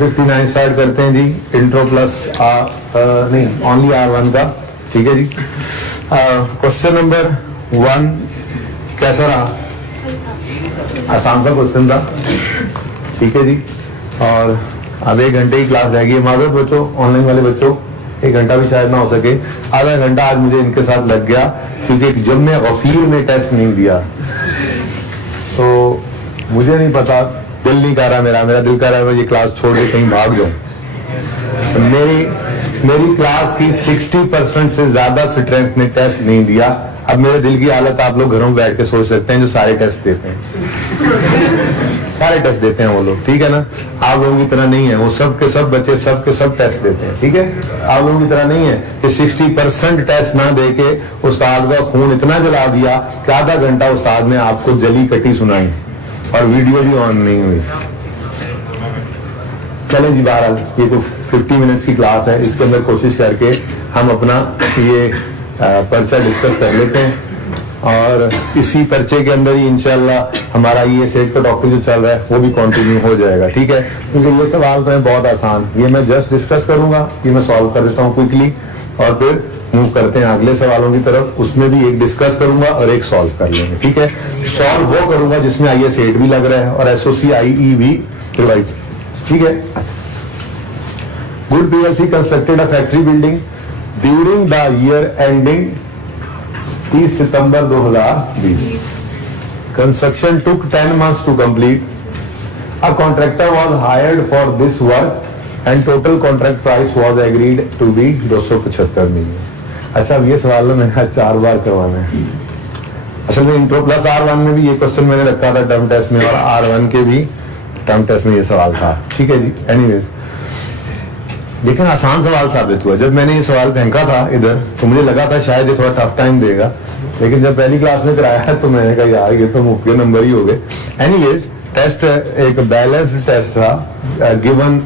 59 start करते हैं जी। Intro plus नहीं ओनली R1 का। ठीक है जी। क्वेश्चन नंबर 1 कैसा रहा? आसान सा क्वेश्चन था। ठीक है जी। और अब 1 घंटे की क्लास रहेगी। माधव बच्चों, ऑनलाइन वाले बच्चों, 1 घंटा भी शायद ना हो सके, आधा घंटा आज मुझे इनके साथ लग गया, क्योंकि जब मैं गफीर में टेस्ट नहीं दिया तो मुझे नहीं पता, दिल नहीं कर रहा, मेरा दिल कर रहा है मैं ये क्लास छोड़ के कहीं भाग जाऊं। मेरी क्लास की 60% से ज्यादा स्ट्रेंथ ने टेस्ट नहीं दिया। अब मेरे दिल की हालत आप लोग घरों में बैठ के सोच सकते हैं, जो सारे टेस्ट देते हैं सारे टेस्ट देते हैं वो लोग, ठीक है ना। आप लोगों की तरह नहीं है, वो सब के सब बच्चे सब के सब टेस्ट देते हैं, ठीक है। आप लोगों की तरह नहीं है कि 60% टेस्ट ना दे के उस्ताद का खून इतना जला दिया कि आधा घंटा उस्ताद ने आपको जली कटी सुनाई और वीडियो भी ऑन नहीं हुई। चले जी, बहरहाल ये तो 50 मिनट्स की क्लास है, इसके अंदर कोशिश करके हम अपना ये पर्चा डिस्कस कर लेते हैं और इसी पर्चे के अंदर ही इंशाल्लाह हमारा ये सेट का टॉपिक जो चल रहा है वो भी कंटिन्यू हो जाएगा, ठीक है। क्योंकि ये सवाल तो है बहुत आसान, ये मैं जस्ट डिस्कस करूंगा, ये मैं सॉल्व कर देता हूँ क्विकली और फिर मूव करते हैं अगले सवालों की तरफ। उसमें भी एक डिस्कस करूंगा और एक सॉल्व कर लेंगे, ठीक है। सॉल्व वो करूंगा जिसमें IS 8 भी लग रहा है और SOC IE भी रिवाइज, ठीक है। Good PLC constructed a factory building during the year ending 30 September 2020. Construction took 10 months to complete. A contractor was hired for this work and total contract price was agreed to be 275 million. अच्छा, अब ये सवाल मैंने 4 बार करवाना है। असल में intro plus R1 में भी ये क्वेश्चन मैंने रखा था टर्म टेस्ट में, और R1 के भी टर्म टेस्ट में ये सवाल था, ठीक है जी। एनीवेज, लेकिन आसान सवाल साबित हुआ। जब मैंने ये सवाल फेंका था इधर तो मुझे लगा था शायद ये थोड़ा टफ टाइम देगा, लेकिन जब पहली क्लास में कराया तो मैंने कहा यार ये तो मुफ्त के नंबर ही हो गए। एनीवेज, टेस्ट एक बैलेंस टेस्ट था गिवन।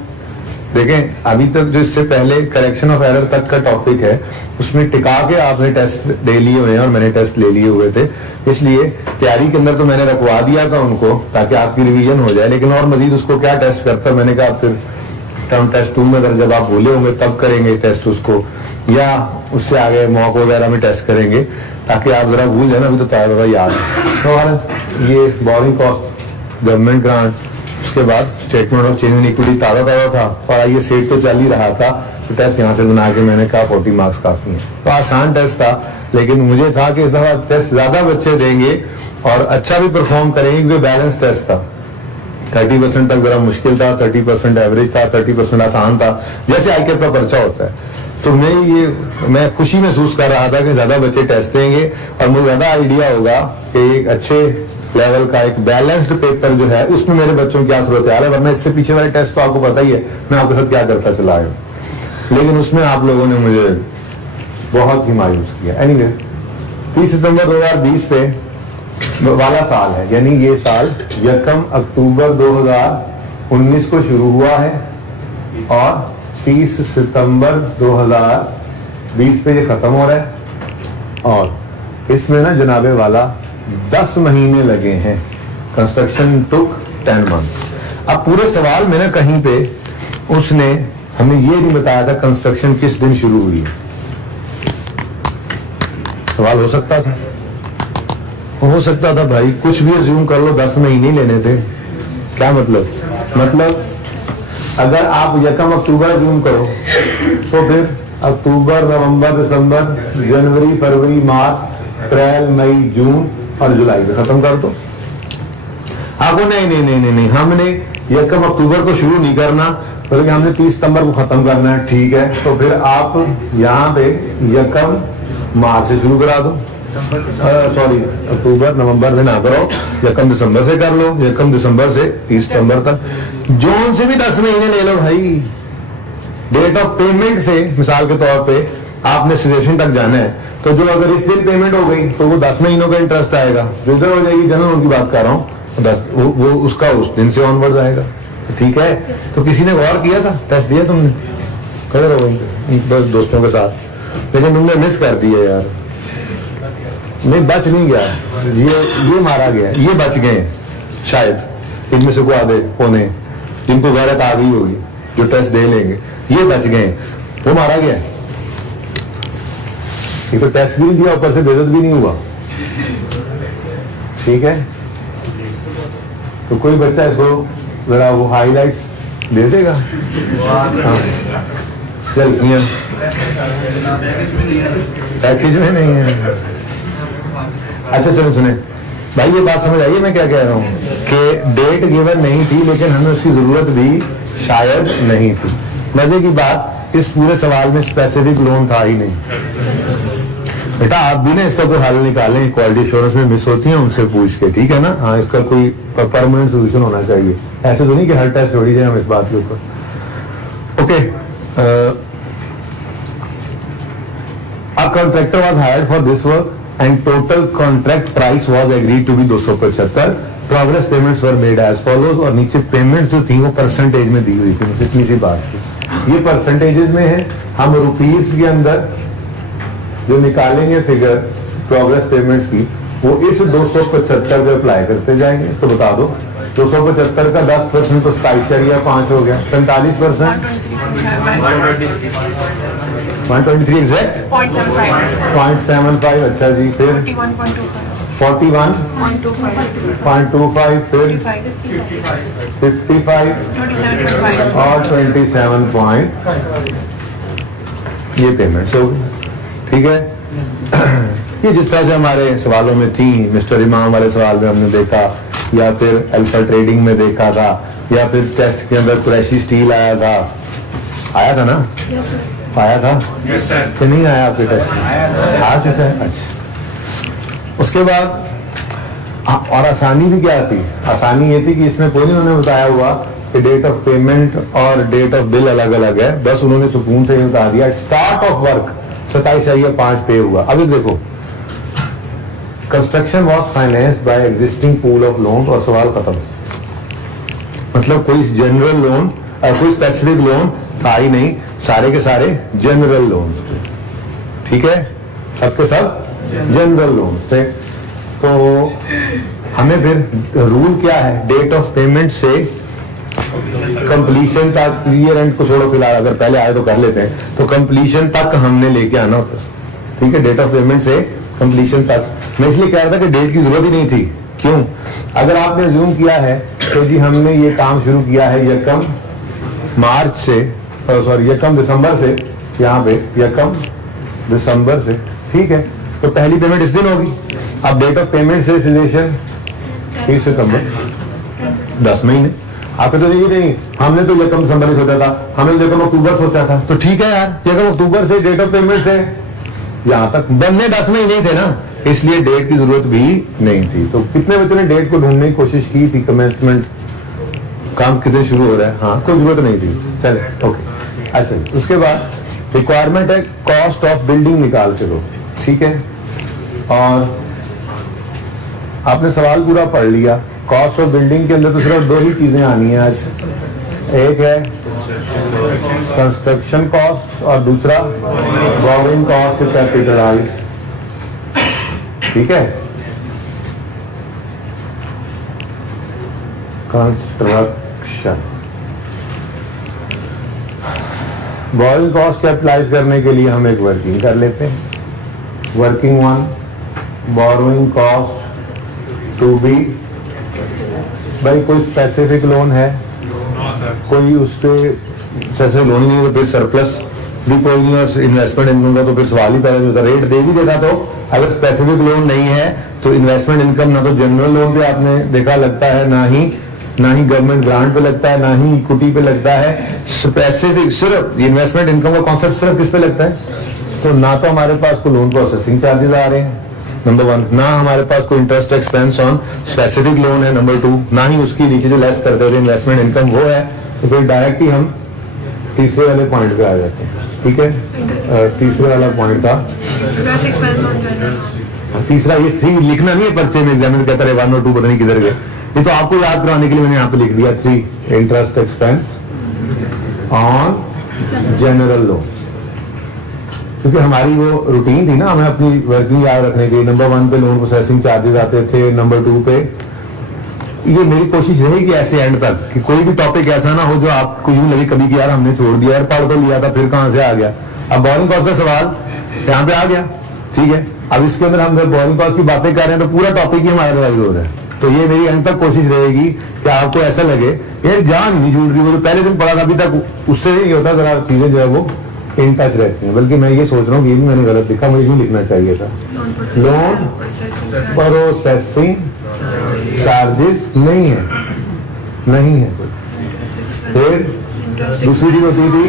देखें, अभी तक जो इससे पहले करेक्शन ऑफ एरर तक का टॉपिक है उसमें टिका के आपने टेस्ट ले लिए हुए हैं और मैंने टेस्ट ले लिए हुए थे, इसलिए तैयारी के अंदर तो मैंने रखवा दिया था उनको ताकि आपकी रिवीजन हो जाए। लेकिन और मजीद उसको क्या टेस्ट करता, मैंने कहा फिर टर्म टेस्ट 2 में अगर जब आप बोले होंगे तब करेंगे टेस्ट उसको, या उससे आगे मॉक वगैरह में टेस्ट करेंगे ताकि आप जरा भूल जाए ना, अभी तो ताज़ा याद है। तो ये बोरिंग कॉस्ट गवर्नमेंट ग्रांट, उसके बाद statement of change in equity ताज़ा था और ये सेट तो चल ही रहा था, तो टेस्ट यहाँ से बना के मैंने कहा 40 मार्क्स काफी है। तो आसान टेस्ट था, लेकिन मुझे था कि इस दफा टेस्ट ज्यादा बच्चे देंगे और अच्छा भी परफॉर्म करेंगे क्योंकि बैलेंस टेस्ट था। 30% तक जरा मुश्किल था, 30% एवरेज था, 30% आसान था, जैसे ICAP का पर्चा होता है। तो मैं खुशी महसूस कर रहा था कि ज्यादा बच्चे टेस्ट देंगे और मुझे ज्यादा आइडिया होगा कि एक अच्छे लेवल का एक बैलेंस्ड पेपर जो है उसमें मेरे बच्चों की क्या सूरत हाल है। वरना इससे पीछे वाले टेस्ट तो आपको पता ही है मैं आपके साथ क्या करता चला आया हूं, लेकिन उसमें आप लोगों ने मुझे बहुत ही मायूस किया। एनीवेज, 30 सितंबर 2020 पे वाला साल है, यानी ये साल 1 अक्टूबर 2019 को शुरू हुआ है और 30 सितंबर 2020 पे ये खत्म हो रहा है। और इसमें ना जनाबे वाला 10 महीने लगे हैं। कंस्ट्रक्शन टुक 10 मंथ्स। अब पूरे सवाल में ना कहीं पे उसने हमें ये नहीं बताया था कंस्ट्रक्शन किस दिन शुरू हुई है। सवाल हो सकता था भाई, कुछ भी अज्यूम कर लो, 10 महीने लेने थे। क्या मतलब अगर आप 1 अक्टूबर अज्यूम करो तो फिर अक्टूबर, नवंबर, दिसंबर, जनवरी, फरवरी, मार्च, अप्रैल, मई, जून और जुलाई में खत्म कर दो। आपको नहीं, हमने 1 अक्टूबर को शुरू नहीं करना, बल्कि हमने 30 सितंबर को खत्म करना है, ठीक है। तो फिर आप यहाँ पे 1 मार्च से शुरू करा दो, सॉरी अक्टूबर नवंबर में ना करो, 1 दिसंबर से कर लो, 1 दिसंबर से 30 सितंबर तक। जून से भी 10 महीने ले लो भाई। डेट ऑफ पेमेंट से मिसाल के तौर पे आपने सेशन तक जाना है, तो जो अगर इस दिन पेमेंट हो गई तो वो 10 महीनों का इंटरेस्ट आएगा, जो इधर हो जाएगी जनरल उनकी बात कर रहा हूँ, वो उसका उस दिन से ऑनवर्ड आएगा, ठीक है। तो किसी ने गौर किया था, टेस्ट दिया तुमने खड़े रहो दोस्तों के साथ, लेकिन तुमने मिस कर दिया यार। नहीं, बच नहीं गया, ये मारा गया, ये बच गए शायद, इनमें से को आधे पौने जिनको गैरत आ गई होगी, जो टेस्ट दे लेंगे, ये बच गए, वो मारा गया। ये तो टेस्ट भी नहीं दिया, ऊपर से बेइज्जत भी नहीं हुआ। ठीक है, तो कोई बच्चा इसको जरा वो हाईलाइट्स दे देगा। हाँ। चल पैकेज में नहीं है। अच्छा चलो सुने भाई, ये बात समझ आइए मैं क्या कह रहा हूँ कि डेट गिवन नहीं थी, लेकिन हमें उसकी जरूरत भी शायद नहीं थी। मजे की बात, इस पूरे सवाल में स्पेसिफिक लोन था ही नहीं। बेटा आप भी ना इसका कोई हल निकालें, क्वालिटी एश्योरेंस में मिस होती है उनसे पूछ के, ठीक है ना। हाँ, इसका कोई परमानेंट सोल्यूशन होना चाहिए, ऐसे तो नहीं कि हर टेस्ट छोड़ी जाए हम इस बात के ऊपर। Okay, a contractor was hired for this work and total contract price was agreed to be 275। Progress payments were made as follows, और नीचे पेमेंट्स जो थी वो परसेंटेज में दी हुई थी। मुझे इतनी सी बात थी, ये परसेंटेजेस में है। हम रुपीज के अंदर जो निकालेंगे फिगर प्रोग्रेस पेमेंट्स की, वो इस 275 पे अप्लाई करते जाएंगे। तो बता दो 275 का 10% तो 27.5 हो गया, 45%, 123 एग्जैक्ट 0.75। अच्छा जी, फिर 41.25, फिर 55 और 27 ये पेमेंट्स हो गई। ठीक है, ये जिस तरह से हमारे सवालों में थी, मिस्टर इमाम वाले सवाल में हमने देखा, या फिर अल्फा ट्रेडिंग में देखा था, या फिर टेस्ट के अंदर कुरैशी स्टील आया था ना? yes, आया था yes, कि नहीं आया आपके टेस्ट? आ चुका है। अच्छा, उसके बाद और आसानी भी क्या थी? आसानी ये थी कि इसमें कोई नहीं उन्होंने बताया हुआ कि डेट ऑफ पेमेंट और डेट ऑफ बिल अलग अलग है, बस उन्होंने सुकून से बता दिया स्टार्ट ऑफ वर्क 27.5 पे हुआ। अभी देखो, construction was financed by existing pool of loan, और सवाल खत्म। मतलब कोई जनरल लोन और कोई स्पेसिफिक लोन था ही नहीं, सारे के सारे जनरल लोन्स थे। ठीक है, सबके सब जनरल लोन्स थे। तो हमें फिर रूल क्या है, डेट ऑफ पेमेंट से कंप्लीशन तक, ईयर एंड को छोड़ो फिलहाल, अगर पहले आए तो कर लेते हैं, तो कंप्लीशन तक हमने लेके आना होता है। ठीक है, डेट ऑफ पेमेंट से कंप्लीशन तक। मैं इसलिए कह रहा था कि डेट की जरूरत ही नहीं थी। क्यों? अगर आपने अज्यूम किया है तो जी हमने ये काम शुरू किया है यकम मार्च से, सॉरी यकम दिसंबर से, यहाँ पे यकम दिसंबर से, ठीक है, तो पहली पेमेंट इस दिन होगी। अब डेट ऑफ पेमेंट से सिलेशन 30 सितंबर, 10 महीने। आपको तो नहीं, हमने तो यकम दिसंबर में सोचा था, हमने यकम अक्टूबर सोचा था, तो ठीक है यार, यकम अक्टूबर से डेट ऑफ पेमेंट से यहाँ तक बनने 10 महीने थे ना, इसलिए डेट की जरूरत भी नहीं थी। तो कितने बच्चों ने डेट को ढूंढने की कोशिश की थी? कमेंसमेंट काम कितने शुरू हो रहा है? हाँ, कोई जरूरत नहीं थी। चले ओके। अच्छा, उसके बाद रिक्वायरमेंट है कॉस्ट ऑफ बिल्डिंग निकाल के दो। ठीक है, और आपने सवाल पूरा पढ़ लिया। कॉस्ट ऑफ बिल्डिंग के अंदर तो सिर्फ दो ही चीजें आनी है आज, एक है कंस्ट्रक्शन कॉस्ट और दूसरा बोरिंग कॉस्ट कैपिटलाइज। ठीक है, कंस्ट्रक्शन बोरिंग कॉस्ट कैपिटलाइज करने के लिए हम एक वर्किंग कर लेते हैं। Working 1, borrowing cost to be, भाई कोई स्पेसिफिक लोन है? कोई उस पे जैसे लोन नहीं है तो फिर सरप्लस भी कोई नहीं, और इन्वेस्टमेंट इनकम का तो फिर सवाल ही पैदा नहीं होता। रेट दे भी देता, तो अगर स्पेसिफिक लोन नहीं है तो इन्वेस्टमेंट इनकम ना तो जनरल लोन पे आपने देखा लगता है, ना ही गवर्नमेंट ग्रांट पे लगता है, ना ही इक्विटी पे लगता है। स्पेसिफिक सिर्फ इन्वेस्टमेंट इनकम का कॉन्सेप्ट सिर्फ किस पे लगता है? तो ना तो हमारे पास कोई लोन प्रोसेसिंग चार्जेस आ रहे हैं, नंबर 1, ना हमारे पास कोई interest expense on specific loan है, नंबर 2, ना ही उसकी नीचे जो लेस करते हुए इन्वेस्टमेंट इनकम वो है। तो फिर डायरेक्ट ही हम तीसरे वाले पॉइंट पे आ जाते हैं। ठीक है, तीसरे वाला पॉइंट था, तीसरा ये 3 लिखना नहीं है पर्चे में, एग्जामिनर कहता है 1 और 2 पता नहीं किधर गए। ये तो आपको याद कराने के लिए मैंने यहाँ पे लिख दिया 3, interest expense on general loan, क्योंकि हमारी वो रूटीन थी ना, हमें अपनी वर्किंग याद रखने की। नंबर 1 पे लोन प्रोसेसिंग चार्जेस आते थे, नंबर 2 पे ये मेरी कोशिश रहेगी ऐसे एंड तक कि कोई भी टॉपिक ऐसा ना हो जो आपको यूं लगे कभी कि यार हमने छोड़ दिया यार, पढ़ तो लिया था फिर कहां से आ गया। अब बोरिंग कॉस्ट का सवाल यहाँ पे आ गया, ठीक है। अब इसके अंदर हम बोरिंग कॉस्ट की बातें कर रहे हैं तो पूरा टॉपिक ही हमारा रिवाइज हो रहा है। तो ये मेरी अंत तक कोशिश रहेगी कि आपको ऐसा लगे यार जान नहीं छूट रही, वो जो पहले दिन पढ़ा था अभी तक उससे नहीं होता, जरा चीजें जो है वो इन टच रहती हैं। बल्कि मैं ये सोच रहा हूँ ये भी मैंने गलत लिखा, मुझे यूं लिखना चाहिए था, लोन प्रोसेसिंग चार्जेस नहीं है, नहीं है। फिर दूसरी चीज होती थी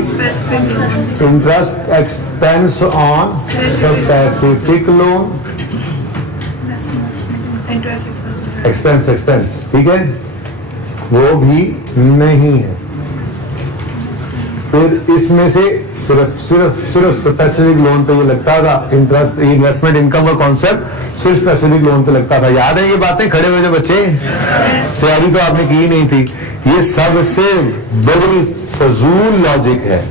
interest expense on specific loan, expense expense, ठीक है, वो भी नहीं है। फिर इसमें से सिर्फ स्पेसिफिक लोन पे ये लगता था, इंटरेस्ट इन्वेस्टमेंट इनकम का कॉन्सेप्ट सिर्फ स्पेसिफिक लोन पे लगता था। याद है ये बातें खड़े हुए जो बच्चे, तैयारी तो आपने की ही नहीं थी। ये सबसे बड़ी फजूल लॉजिक है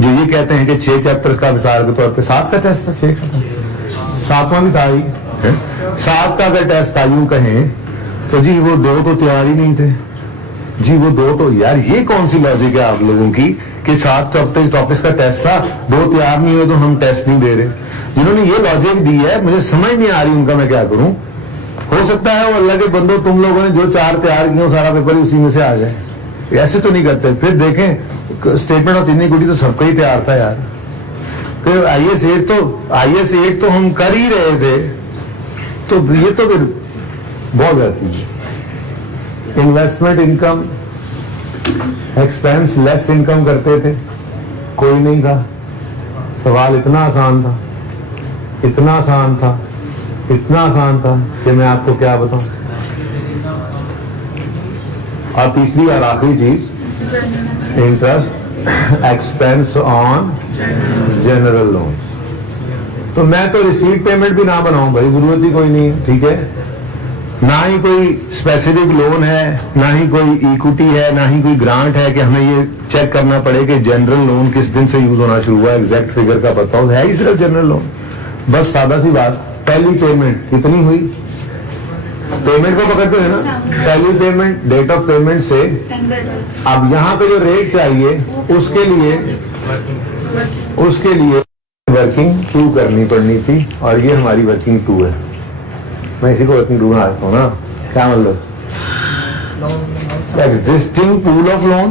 जो ये कहते हैं कि 6 चैप्टर्स का मिसाल के तौर पे 7 का टेस्ट था, 6 का था, 7वां भी था ही, 7 का अगर टेस्ट था यूं कहें तो जी वो 2 तो तैयार ही नहीं थे जी, वो 2 तो यार ये कौन सी लॉजिक है आप लोगों की कि 7 टॉपिक्स का टेस्ट था, 2 तैयार नहीं हो तो हम टेस्ट नहीं दे रहे। जिन्होंने ये लॉजिक दी है मुझे समझ नहीं आ रही उनका मैं क्या करूं। हो सकता है वो अल्लाह के बंदो तुम लोगों ने जो 4 तैयार किए सारा पेपर ही उसी में से आ जाए, ऐसे तो नहीं करते। फिर देखें स्टेटमेंट ऑफ इक्विटी तो सबका ही तैयार था यार। फिर IAS 8 तो हम कर ही रहे थे, तो ये तो फिर बहुत जाती है। Investment income expense less income करते थे, कोई नहीं था। सवाल इतना आसान था, इतना आसान था, इतना आसान था कि मैं आपको क्या बताऊं। और तीसरी और आखिरी चीज interest expense on general loans. तो मैं तो रिसीट पेमेंट भी ना बनाऊं भाई, जरूरत ही कोई नहीं है, ठीक है। ना ही कोई स्पेसिफिक लोन है, ना ही कोई इक्विटी है, ना ही कोई ग्रांट है कि हमें ये चेक करना पड़े कि जनरल लोन किस दिन से यूज होना शुरू हुआ, एग्जैक्ट फिगर का पता हो, है ही सिर्फ जनरल लोन। बस सादा सी बात, पहली पेमेंट कितनी हुई, पेमेंट को पकड़ते हैं ना, पहली पेमेंट डेट ऑफ पेमेंट से अब यहाँ पे जो रेट चाहिए उसके लिए वर्किंग 2 करनी पड़नी थी, और ये हमारी वर्किंग 2 है। मैं इसी को वर्किंग 2 आता हूँ ना, क्या मतलब existing pool of loan,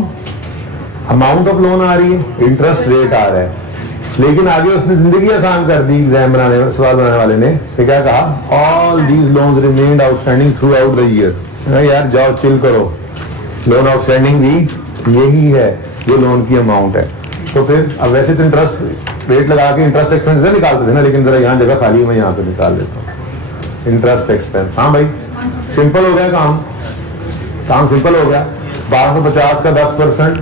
amount of loan आ रही है, इंटरेस्ट रेट आ रहा है, लेकिन आगे उसने जिंदगी आसान कर दी सवाल बनाने वाले ने। तो क्या कहा, all these loans remained outstanding through out the year. यार जाओ चिल करो, लोन आउटस्टैंडिंग भी यही है जो लोन की अमाउंट है। तो फिर अब वैसे तो इंटरेस्ट रेट लगा के इंटरेस्ट एक्सपेंस निकालते थे ना, लेकिन जरा यहाँ जगह खाली है, मैं यहाँ पे निकाल देता हूँ इंटरेस्ट एक्सपेंस। हाँ भाई सिंपल हो गया काम सिंपल हो गया। 1250 का 10%,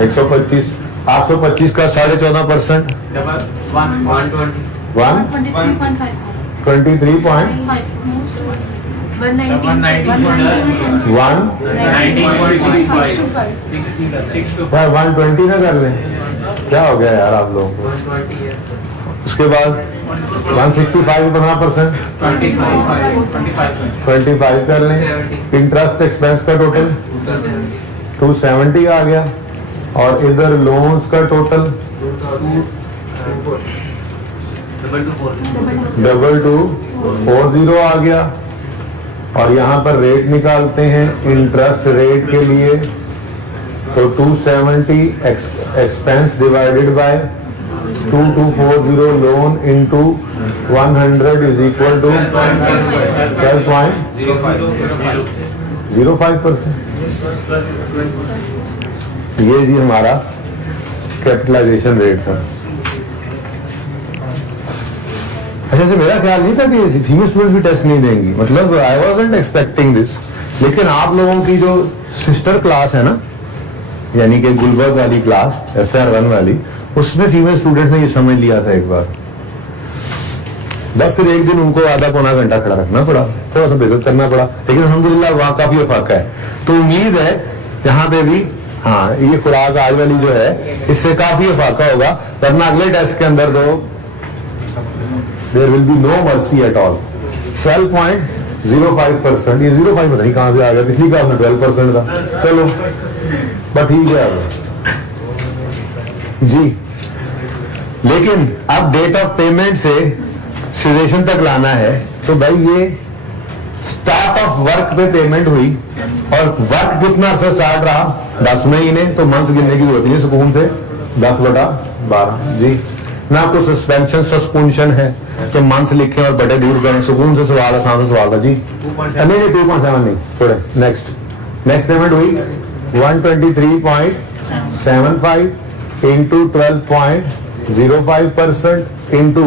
125, 825 का 14.5%, 120 ना कर लें, क्या हो गया यार आप लोगों को। उसके बाद 165 15%, 25 कर लें। इंटरेस्ट एक्सपेंस का टोटल 270 आ गया, और इधर लोन्स का टोटल 2240 आ गया। और यहाँ पर रेट निकालते हैं इंटरेस्ट रेट के लिए, तो 270 expense divided by 2240 loan into 100 is equal to 12.05%। ये जी हमारा कैपिटलाइजेशन रेट था। अच्छा से मेरा ख्याल नहीं था कि फीमेल स्टूडेंट भी टेस्ट नहीं देंगी, मतलब आई वाज़न्ट एक्सपेक्टिंग दिस। लेकिन आप लोगों की जो सिस्टर क्लास है ना, यानी कि गुलबर्ग वाली क्लास FR1 वाली, उसमें फीमेल स्टूडेंट्स ने ये समझ लिया था एक बार। बस फिर एक दिन उनको आधा पौना घंटा खड़ा रखना पड़ा, थोड़ा सा बेइज्जत करना पड़ा, लेकिन अल्हम्दुलिल्लाह वहाँ काफी वफाक है। तो उम्मीद है यहाँ पे भी हाँ ये खुराक आज वाली जो है इससे काफी वफाका होगा, वरना अगले टेस्ट के अंदर तो there will be no mercy at all. 12 0.05%, ये 0.5 पता नहीं कहां से आ गया, पिछली क्लास में 12% था, चलो बट ठीक है जी। लेकिन अब डेट ऑफ पेमेंट से सिचुएशन तक लाना है, तो भाई ये स्टार्ट ऑफ वर्क पे पेमेंट हुई और वर्क कितना अर्सा स्टार्ट रहा, 10 महीने, तो मंथ्स गिनने की जरूरत नहीं सुकून से 10/12 जी ना। आपको सस्पेंशन सस्पेंशन है तो मंथ्स लिखे और बड़े दूर करें, सुकून से सवाल, आसान से सवाल था जी। नहीं 2.7 नहीं, थोड़े नेक्स्ट पेमेंट हुई 123.75 इंटू 12.05% इंटू,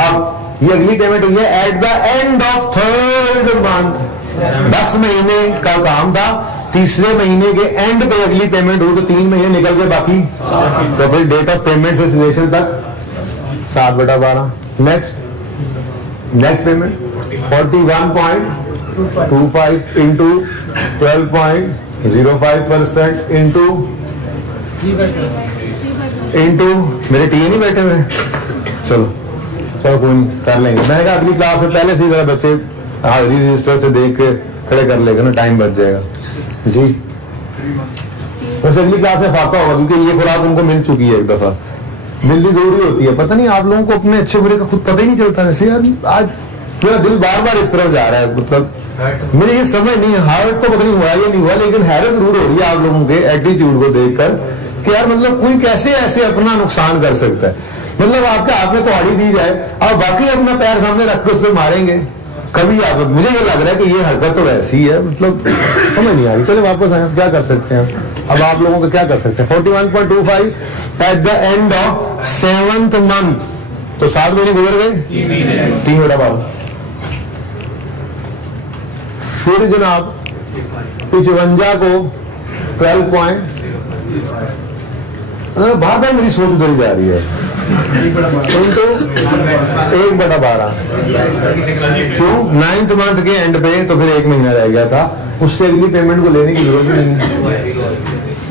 अब ये अगली पेमेंट हुई है at the end of third month. 10 महीने का काम था, तीसरे महीने के एंड पे अगली पेमेंट हुई, तो 3 महीने निकल गए बाकी, तो फिर डेट ऑफ पेमेंट से सिचुएशन तक 7/12। नेक्स्ट पेमेंट 41.25 इंटू 12.05% इंटू मेरे टी नहीं बैठे हुए, चलो कोई नहीं, कर लेंगे। मैंने कहा अगली क्लास से पहले से जरा बच्चे हाजिरी रजिस्टर से देख के खड़े कर लेगा ना, टाइम बच जाएगा जी। वैसे अगली क्लास में फाका होगा क्योंकि ये खुराक उनको मिल चुकी है, एक दफा मिलनी जरूरी होती है। पता नहीं आप लोगों को अपने अच्छे बुरे का खुद पता ही नहीं चलता। वैसे यार आज मेरा दिल बार बार इस तरफ जा रहा है, मतलब मुझे ये समझ नहीं है, हार्ट तो पता नहीं हुआ या नहीं हुआ, लेकिन हैरत जरूर हो रही है आप लोगों के एटीट्यूड को देखकर कि यार मतलब कोई कैसे ऐसे अपना नुकसान कर सकता है। मतलब आपके हाथ में कुहाड़ी दी जाए, आप बाकी अपना पैर सामने रख के उस पर मारेंगे कभी आप, मुझे ये लग रहा है कि ये हरकत तो वैसी है, मतलब समझ नहीं आ रही। चलो वापस आए, क्या कर सकते हैं अब आप लोगों को क्या कर सकते हैं। 41.25 at the end of 7th month, तो 7 महीने गुजर गए, 3/12। फिर जनाब 55 को 12 बार बार मेरी सोच उधर जा रही है, इंटू 1/12 क्यों, 9th मंथ के एंड पे, तो फिर 1 महीना रह गया था, उससे अगली पेमेंट को लेने की जरूरत नहीं है,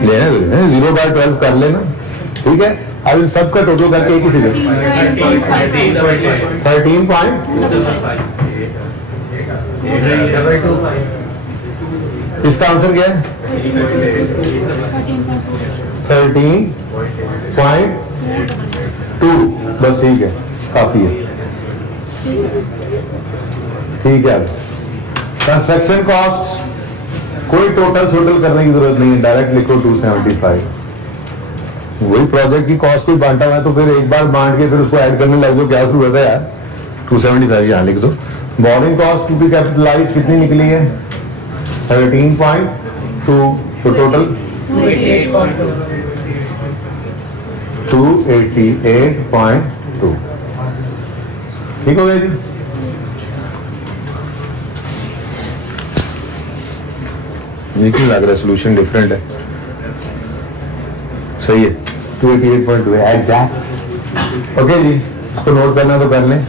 लेना 0/12 कर लेना, ठीक है। अब इन सबका टोटल करके एक ही फिगर 13. इसका आंसर क्या है 13.2, बस ठीक है, काफी है, ठीक है। कंस्ट्रक्शन कॉस्ट कोई टोटल करने की जरूरत नहीं है, डायरेक्ट लिखो 275। वही प्रोजेक्ट की कॉस्ट कोई बांटा हुआ है तो फिर एक बार बांट के फिर उसको ऐड करने लग जाओ, क्या जरूरत है यार। 275 यहाँ लिख दो। Borrowing cost to be capitalize कितनी निकली है 13.2, तो टोटल 288.2, ठीक हो गया जी। ये क्यों लग रहा है सोल्यूशन डिफरेंट है, सही है 288.2 है एग्जैक्ट, ओके जी। इसको नोट करना तो कर लें।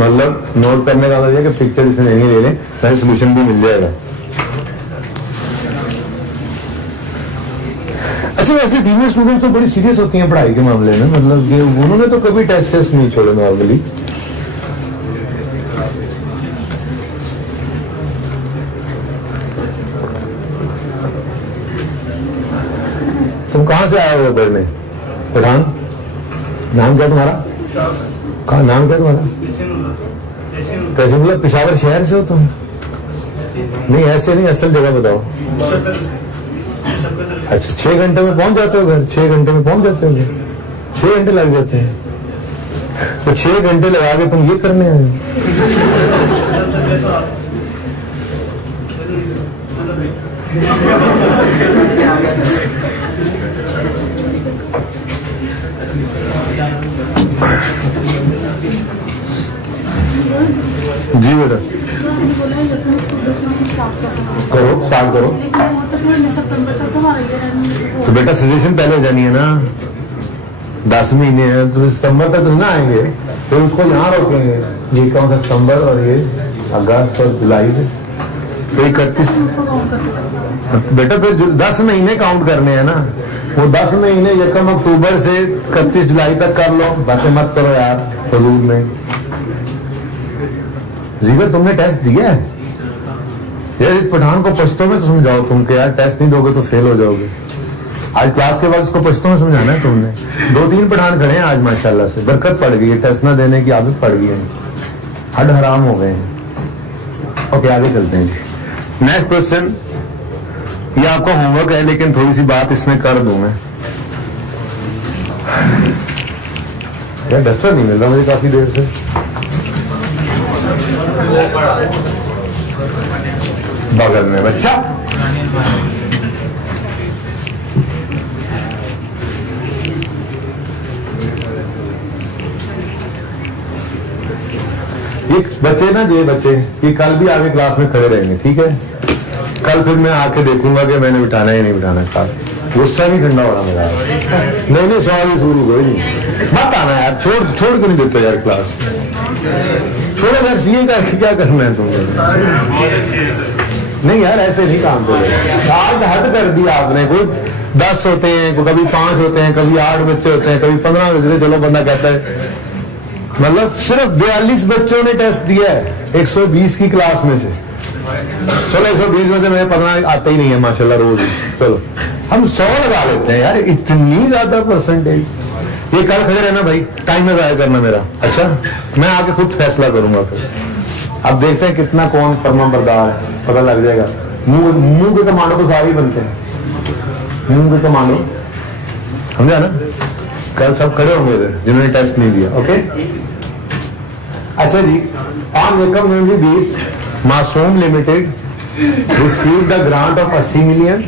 मतलब नोट करने का मतलब कि पिक्चर जिसे नहीं ले लें तो सोल्यूशन भी मिल जाएगा। अच्छा वैसे फीमेल स्टूडेंट्स तो बड़ी सीरियस होती हैं पढ़ाई के मामले में, मतलब कि उन्होंने तो कभी टेस्ट नहीं छोड़े नॉर्मली। तुम कहाँ से आए हो पढ़ने? पठान, नाम क्या तुम्हारा? कहाँ नाम क्या तुम्हारा? कैसे मतलब पेशावर शहर से हो तुम? नहीं ऐसे नहीं, असल जगह बताओ। अच्छा 6 घंटे में पहुंच जाते हो घर? 6 घंटे में पहुंच जाते हो घर? 6 घंटे लग जाते हैं, तो 6 घंटे लगा के तुम ये करने आए? जी बेटा करो, स्टार्ट करो। तो बेटा सजेशन पहले हो जानी है ना, 10 महीने हैं तो सितंबर तक ना आएंगे, फिर उसको यहाँ रोकेंगे। ये कौन सा सितंबर और ये अगस्त और जुलाई में, फिर 31 बेटा, फिर 10 महीने काउंट करने हैं ना, वो 10 महीने 1 अक्टूबर से 31 जुलाई तक कर लो, बातें मत करो यार फजूल में। जिगर तुमने टेस्ट दिया है यार, इस पठान को पश्तो में तो समझाओ तुम के यार, टेस्ट नहीं दोगे तो फेल हो जाओगे। आज क्लास के बाद इसको पश्तो में समझाना है तुमने। 2-3 पठान खड़े हैं आज माशाल्लाह से, बरकत पड़ गई है, टेस्ट ना देने की आदत पड़ गई है, हड हराम हो गए हैं। ओके आगे चलते हैं जी। नेक्स्ट क्वेश्चन, ये आपका होमवर्क है लेकिन थोड़ी सी बात इसमें कर दूं मैं। यार डस्टर नहीं मिल रहा मुझे काफी देर से। बगल में बच्चा, ये बच्चे ना, ये बच्चे ये कल भी आगे क्लास में खड़े रहेंगे, ठीक है। कल फिर मैं आके देखूंगा कि मैंने बिठाना है या नहीं बिठाना। कल गुस्सा नहीं ठंडा हो रहा मेरा। नहीं सवाल शुरू कोई नहीं, मत आना यार, छोड़ के नहीं देते यार क्लास, छोड़ो यार, सीए करके क्या करना है तुमने। नहीं यार ऐसे नहीं काम करो, आज हद कर दिया आपने। कोई 10 होते हैं, कभी 5 होते हैं, कभी 8 बच्चे होते हैं, कभी 15 होते हैं। चलो बंदा कहता है, मतलब सिर्फ 42 बच्चों ने टेस्ट दिया है 120 की क्लास में से। चलो 120 में से मेरे 15 आते ही नहीं है माशाल्लाह रोज। चलो हम 100 लगा लेते हैं यार, इतनी ज्यादा परसेंटेज। ये कल खड़े रहना भाई, टाइम में जाया करना मेरा। अच्छा मैं आके खुद फैसला करूंगा फिर। अब देखते हैं कितना कौन फर्मा बरदार है, पता लग जाएगा। मुंह के कमांडो तो सारे ही बनते हैं, मुंह के कमांडो समझा ना। कल सब खड़े होंगे इधर जिन्होंने टेस्ट नहीं दिया। ओके अच्छा जी, ऑन वेलकम 2020 मासूम limited receive the grant of 80 million.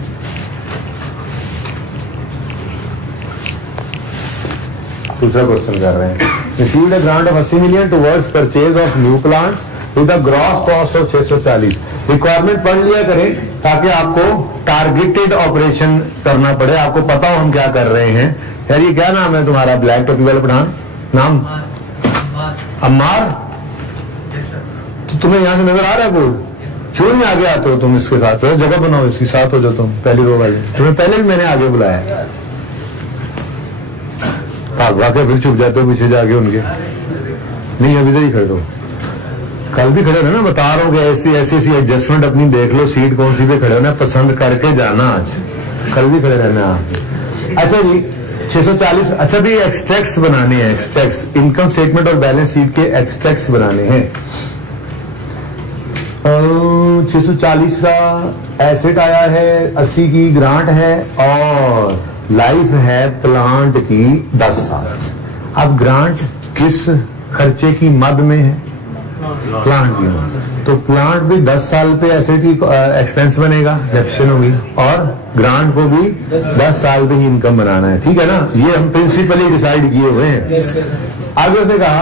दूसरा क्वेश्चन कर रहे हैं, receive the grant of 80 million towards purchase of new plant with the gross cost of 640। Requirement पढ़ लिया करें ताकि आपको टारगेटेड ऑपरेशन करना पड़े, आपको पता हो हम क्या कर रहे हैं। यार ये क्या नाम है तुम्हारा ब्लैक टोपी वाले पठान, नाम अम्मार। तो तुम्हें यहाँ से नजर आ रहा है बोर्ड, क्यों नहीं आगे आते हो तुम इसके साथ? तो जगह बनाओ इसके साथ हो जाओ तुम, पहली रो वाले। तुम्हें पहले भी मैंने आगे बुलाया, भाग के फिर छुप जाते हो पीछे जाके उनके। नहीं अभी इधर ही खड़े हो, कल भी खड़े हो ना, बता रहा हूँ कि ऐसी एडजस्टमेंट अपनी देख लो, सीट कौन सी पे खड़े हो ना, पसंद करके जाना। आज कल भी खड़े रहना आप। अच्छा जी 640। अच्छा भी एक्सट्रैक्ट्स बनाने हैं, एक्सट्रैक्ट्स इनकम स्टेटमेंट और बैलेंस शीट के एक्सट्रैक्ट्स बनाने हैं। 640 का एसेट आया है, 80 की ग्रांट है और लाइफ है प्लांट की 10 साल। अब ग्रांट किस खर्चे की मद में है? प्लांट की मद। तो प्लांट भी 10 साल पे एसेट की एक्सपेंस बनेगा, डेप्शन होगी, और ग्रांट को भी 10 साल पे ही इनकम बनाना है, ठीक है ना। ये हम प्रिंसिपली डिसाइड किए हुए हैं। आगे उसने कहा,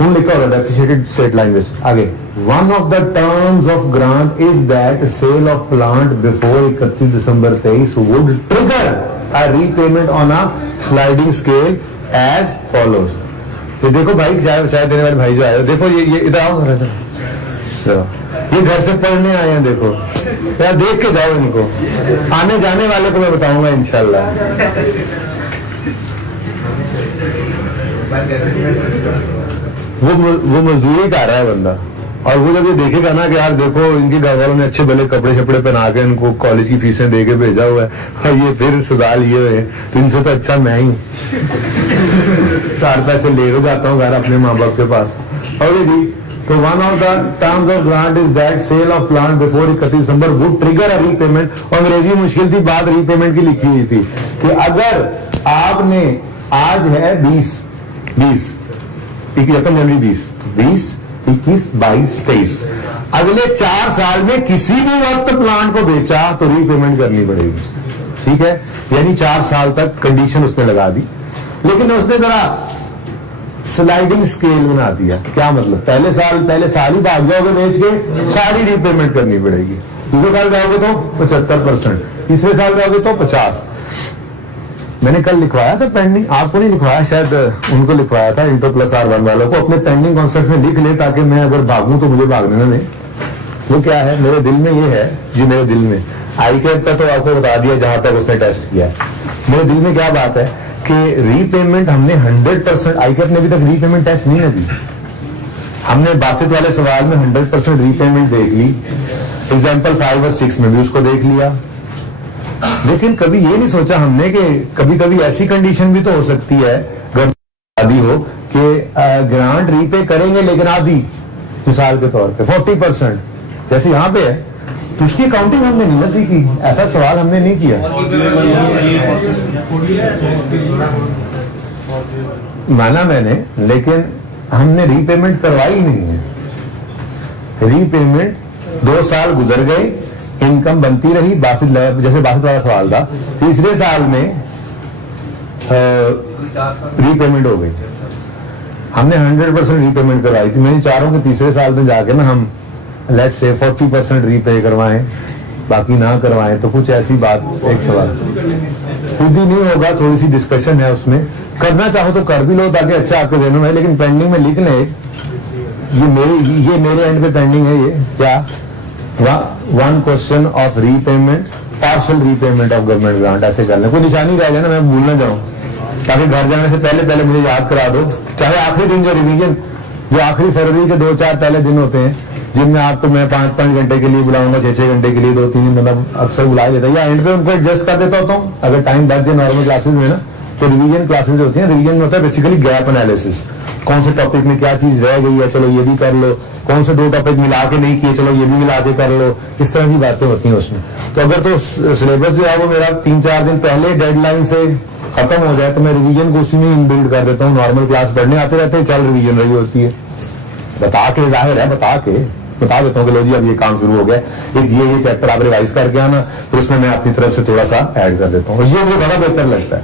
हम लिखा होगा डेप्रिशिएटेड स्टेट लैंग्वेज आगे, one of the terms of grant is that sale of plant before 31 December 23 would trigger a repayment on a sliding scale as follows. ये देखो भाई, चाय देने वाले भाई जो आए, देखो ये इधर आओ, ये घर से पढ़ने आए हैं, देखो यार देख के जाओ इनको, आने जाने वाले को मैं बताऊंगा इंशाल्लाह। वो मजदूरी कर रहा है बंदा, और वो जब ये देखेगा ना कि यार देखो इनके घर वालों ने अच्छे भले कपड़े शपड़े पहना के इनको कॉलेज की फीसें दे के भेजा हुआ है, और ये फिर सजा लिए हुए, तो इनसे तो अच्छा मैं ही 4 पैसे ले जाता हूँ घर अपने माँ बाप के पास। और जी तो one of the terms of grant is that sale of plant before 31 December would trigger a repayment. अंग्रेजी मुश्किल थी, बात रीपेमेंट की लिखी हुई थी कि अगर आपने आज है 20 जनवरी 20, 21, 22, 23 अगले 4 साल में किसी भी वक्त प्लांट को बेचा तो रीपेमेंट करनी पड़ेगी, ठीक है। यानी 4 साल तक कंडीशन उसने लगा दी, लेकिन उसने जरा स्लाइडिंग स्केल बना दिया। क्या मतलब? पहले साल ही भाग जाओगे बेच के, सारी रीपेमेंट करनी पड़ेगी। दूसरे साल जाओगे तो 75%, तीसरे साल जाओगे तो 50। मैंने कल लिखवाया था पेंडिंग, आपको नहीं लिखवाया, शायद उनको लिखवाया था, इंटर प्लस R1 वालों को। अपने पेंडिंग कॉन्सेप्ट में लिख ले ताकि मैं अगर भागूं तो मुझे भागने ना दे। वो क्या है मेरे दिल में, ये है जी मेरे दिल में, आईकैप का तो आपको बता दिया जहां तक उसने टेस्ट किया है। मेरे दिल में क्या बात है कि रीपेमेंट हमने 100%, आईकैप ने अभी तक रीपेमेंट टेस्ट नहीं है दी। हमने बासित वाले सवाल में 100% रीपेमेंट देख ली, एग्जाम्पल 5 और 6 में भी उसको देख लिया, लेकिन कभी ये नहीं सोचा हमने कि कभी कभी ऐसी कंडीशन भी तो हो सकती है आदि हो कि ग्रांट रीपे करेंगे लेकिन आधी, मिसाल के तौर पे 40%, जैसे यहाँ पे है, तो उसकी अकाउंटिंग हमने नहीं ना सीखी, ऐसा सवाल हमने नहीं किया। माना मैंने, लेकिन हमने रीपेमेंट करवाई नहीं है। रीपेमेंट 2 साल गुजर गए, इनकम बनती रही, बासित जैसे बासित वाला सवाल था, तीसरे साल में रीपेमेंट हो गई। हमने 100% रीपेमेंट करवाई थी। मैं चारों के तीसरे साल में जाके ना हम लेट्स से 40% रीपे करवाएं, बाकी ना करवाएं, तो कुछ ऐसी बात, एक सवाल खुद ही नहीं होगा, थोड़ी सी डिस्कशन है उसमें, करना चाहो तो कर भी लो ताकि अच्छा आपके जहनों में, लेकिन पेंडिंग में लिख ले, ये मेरे एंड पे पेंडिंग है। ये क्या, 1 question of repayment, partial repayment of government grant, ऐसे कर ले, कोई निशानी रह जाए ना, मैं भूल ना जाऊं, ताकि घर जाने से पहले पहले मुझे याद करा दो। चाहे आखिरी दिन जो रिवीजन, जो आखिरी फरवरी के 2-4 पहले दिन होते हैं, जिनमें आपको मैं 5-5 घंटे के लिए बुलाऊंगा, 6-6 घंटे के लिए, 2-3 दिन मतलब अक्सर बुला देता, या एंड पे उनको एडजस्ट कर देता होता हूँ अगर टाइम बच जाए नॉर्मल क्लासेस में ना। तो रिवीजन क्लासेस होती हैं, रिवीजन में होता है बेसिकली गैप एनालिसिस, कौन से टॉपिक में क्या चीज रह गई है, चलो ये भी कर लो, कौन से 2 टॉपिक मिला के नहीं किए, चलो ये भी मिला के कर लो, इस तरह की बातें होती हैं उसमें। तो अगर तो सिलेबस जो है वो मेरा 3-4 दिन पहले डेडलाइन से खत्म हो जाए तो मैं रिवीजन को उसी में इनबिल्ड कर देता हूँ। नॉर्मल क्लास पढ़ने आते रहते हैं, चल रिवीजन रही होती है, बता के, जाहिर है बता देता हूँ कि लो जी अब ये काम शुरू हो गया, एक ये चैप्टर आप रिवाइज करके आना, तो उसमें मैं अपनी तरफ से थोड़ा सा ऐड कर देता हूँ। ये मुझे बड़ा बेहतर लगता है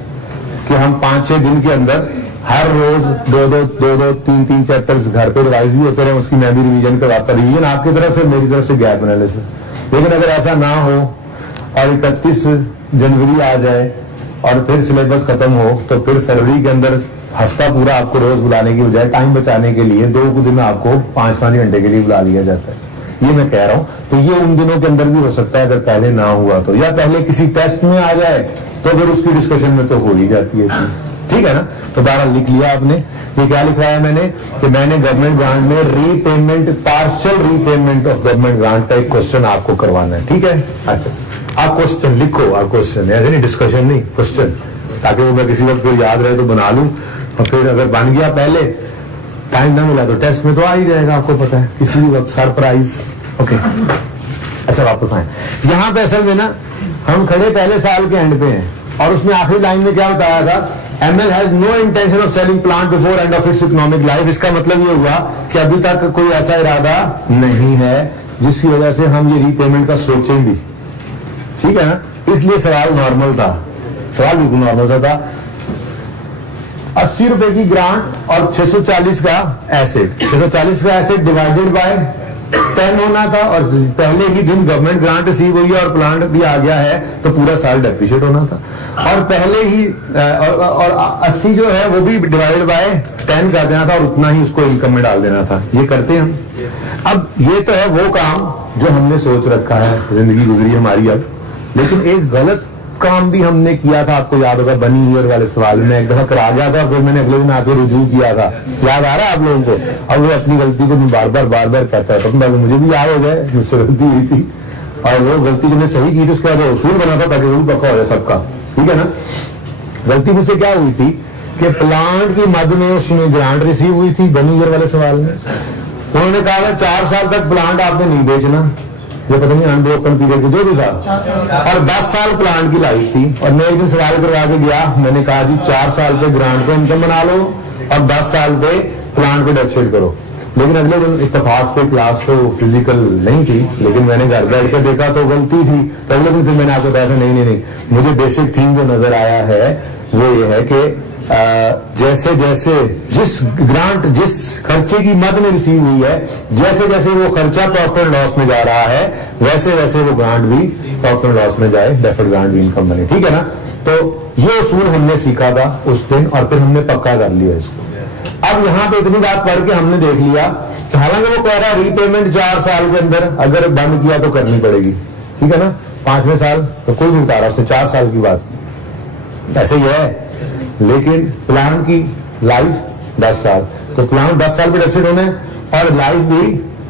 कि हम 5-6 दिन के अंदर हर रोज 2-2, 3-3 चैप्टर्स घर पे रिवाइज भी होते रहे, उसकी मैं भी रिवीजन करवाता, रिवीजन आपकी तरफ से, मेरी तरफ से गैप एनालिसिस। लेकिन अगर ऐसा ना हो और 31 जनवरी आ जाए और फिर सिलेबस खत्म हो, तो फिर फरवरी के अंदर हफ्ता पूरा आपको रोज बुलाने की बजाय टाइम बचाने के लिए 2 दिन में आपको 5-5 घंटे के लिए बुला लिया जाता है। ये मैं कह रहा हूं, तो ये उन दिनों के अंदर भी हो सकता है अगर पहले ना हुआ तो, या पहले किसी टेस्ट में आ जाए तो फिर उसकी डिस्कशन में तो हो ही जाती है, ठीक है ना। तो बहरहाल लिख लिया आपने, ये क्या लिखवाया मैंने कि मैंने गवर्नमेंट ग्रांट में repayment, partial repayment of government grant का एक क्वेश्चन आपको करवाना है, ठीक है। अच्छा आप क्वेश्चन लिखो, आप क्वेश्चन, ऐसे नहीं डिस्कशन नहीं, क्वेश्चन, ताकि वो मैं किसी वक्त फिर याद रहे तो बना लूं, और फिर अगर बन गया पहले, टाइम ना मिला तो टेस्ट में तो आ ही जाएगा, आपको पता है, किसी भी वक्त सरप्राइज। ओके अच्छा वापस आए, यहाँ पे असल में ना हम खड़े पहले साल के एंड पे हैं, और उसमें आखिरी लाइन में क्या बताया था, ML has no intention of selling plant before end of its economic life. इसका मतलब ये हुआ कि अभी तक कोई ऐसा इरादा नहीं है जिसकी वजह से हम ये रीपेमेंट का सोचें भी, ठीक है ना। इसलिए सवाल नॉर्मल था, सवाल बिल्कुल नॉर्मल सा था। 80 रुपए की ग्रांट और 640 का एसेट, 640 का एसेट डिवाइडेड बाय 10 होना था, और पहले ही दिन गवर्नमेंट ग्रांट रिसीव हुई है और प्लांट भी आ गया है, तो पूरा साल डेप्रिशिएट होना था, और पहले ही और 80 जो है वो भी डिवाइडेड बाय 10 कर देना था, और उतना ही उसको इनकम में डाल देना था। ये करते हम। अब ये तो है वो काम जो हमने सोच रखा है, जिंदगी गुजरी हमारी अब, लेकिन एक गलत काम भी हमने किया था, आपको याद होगा बनी ईयर वाले सवाल में एक दफा करा गया था, फिर मैंने अगले दिन आके रुजू किया था, याद आ रहा है आप लोगों को। अब वो अपनी गलती को मैं बार बार कहता है, तो मुझे भी याद हो जाए मुझसे गलती हुई थी, और वो गलती जो मैं सही की थी उसके बाद उसूल बना था ताकि उसूल पक्का हो जाए सबका, ठीक है ना। गलती मुझसे क्या हुई थी कि प्लांट की मद में उसमें ग्रांट रिसीव हुई थी बनी ईयर वाले सवाल में, उन्होंने कहा 4 साल तक प्लांट आपने नहीं बेचना, ये पता नहीं अनब्रोकन पीरियड की जो भी था, और 10 साल प्लांट की लाइफ थी, और मैं एक दिन सवाल करवा के गया, मैंने कहा जी 4 साल पे ग्रांट को इनकम बना लो और 10 साल पे प्लांट को डेप्रिशिएट करो। लेकिन अगले दिन इत्तेफाक से क्लास तो फिजिकल नहीं थी, लेकिन मैंने घर बैठ कर देखा तो गलती थी, तो अगले दिन फिर मैंने आपको बताया नहीं, मुझे बेसिक थीम जो नजर आया है वो ये है कि जैसे जैसे जिस ग्रांट जिस खर्चे की मद में रिसीव हुई है, जैसे जैसे वो खर्चा प्रॉफिट एंड लॉस में जा रहा है, वैसे वैसे वो ग्रांट भी प्रॉफिट एंड लॉस में जाए, डेफर्ड ग्रांट भी इनकम बने, ठीक है ना। तो ये उसूल हमने सीखा था उस दिन, और फिर हमने पक्का कर लिया इसको। अब यहाँ पे इतनी बात पढ़ के हमने देख लिया, हालांकि वो कह रहा है रीपेमेंट 4 साल के अंदर अगर बंद किया तो करनी पड़ेगी, ठीक है ना। 5वें साल तो कोई नहीं उतारा, उसने 4 साल की बात की, ऐसे ही है। लेकिन प्लान की लाइफ 10 साल, तो प्लान 10 साल पे डेफिसिट होने, और लाइफ भी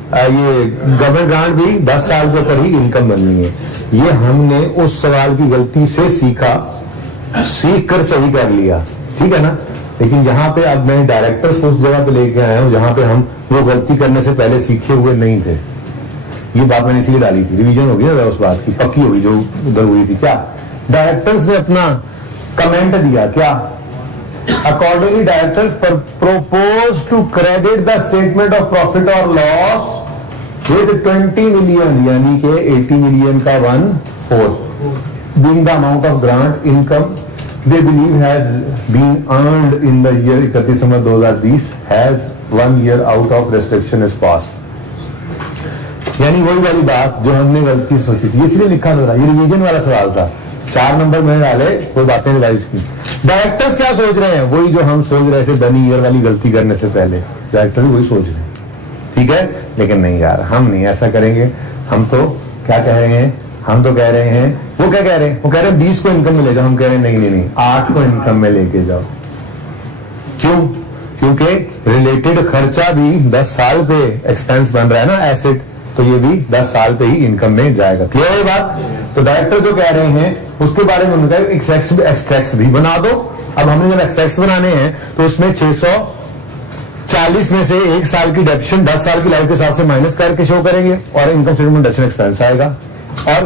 ये गवर्नमेंट ग्रांट भी 10 साल के ऊपर ही इनकम बननी है। ये हमने उस सवाल की गलती से सीखा, सीख कर सही कर लिया, ठीक है ना। लेकिन यहाँ पे अब मैं डायरेक्टर्स को उस जगह पे लेके आया हूँ जहां पे हम वो गलती करने से पहले सीखे हुए नहीं थे। ये बात मैंने इसलिए डाली थी, रिवीजन होगी ना उस बात की, पक्की होगी जो उधर हुई थी। क्या डायरेक्टर्स ने अपना कमेंट दिया, क्या accordingly directors propose to credit the statement of profit or loss with 20 million, यानी कि 80 million का 1/4 being the amount of grant income they believe has been earned in the year 31 December 2020 has 1 year out of restriction is passed। यानी वही वाली बात जो हमने गलती सोची थी, इसलिए लिखा था, ये रिवीजन वाला सवाल था। 4 नंबर मैंने डाले, कोई बातें रिवाइज की। डायरेक्टर्स क्या सोच रहे हैं, वही जो हम सोच रहे थे बनी ईयर वाली गलती करने से पहले, डायरेक्टर भी वही सोच रहे हैं, ठीक है। लेकिन नहीं यार, हम नहीं ऐसा करेंगे। हम तो क्या कह रहे हैं, हम तो कह रहे हैं, वो क्या कह रहे हैं, वो कह रहे हैं 20 को इनकम में ले जाओ, हम कह रहे हैं नहीं 8 को इनकम में लेके जाओ। क्यों? क्योंकि रिलेटेड खर्चा भी 10 साल पे एक्सपेंस बन रहा है ना, एसेट, तो ये भी 10 साल पे ही इनकम में जाएगा। क्लियर है बात? तो डायरेक्टर जो कह रहे हैं उसके बारे में उन्होंने कहा एक्सट्रैक्ट्स भी बना दो। अब हमने जब एक्सट्रैक्ट्स बनाने हैं तो उसमें 640 में से 1 साल की डेप्शन 10 साल की लाइफ के हिसाब से माइनस करके शो करेंगे और इनकम स्टेटमेंट डेप्शन एक्सपेंस आएगा। और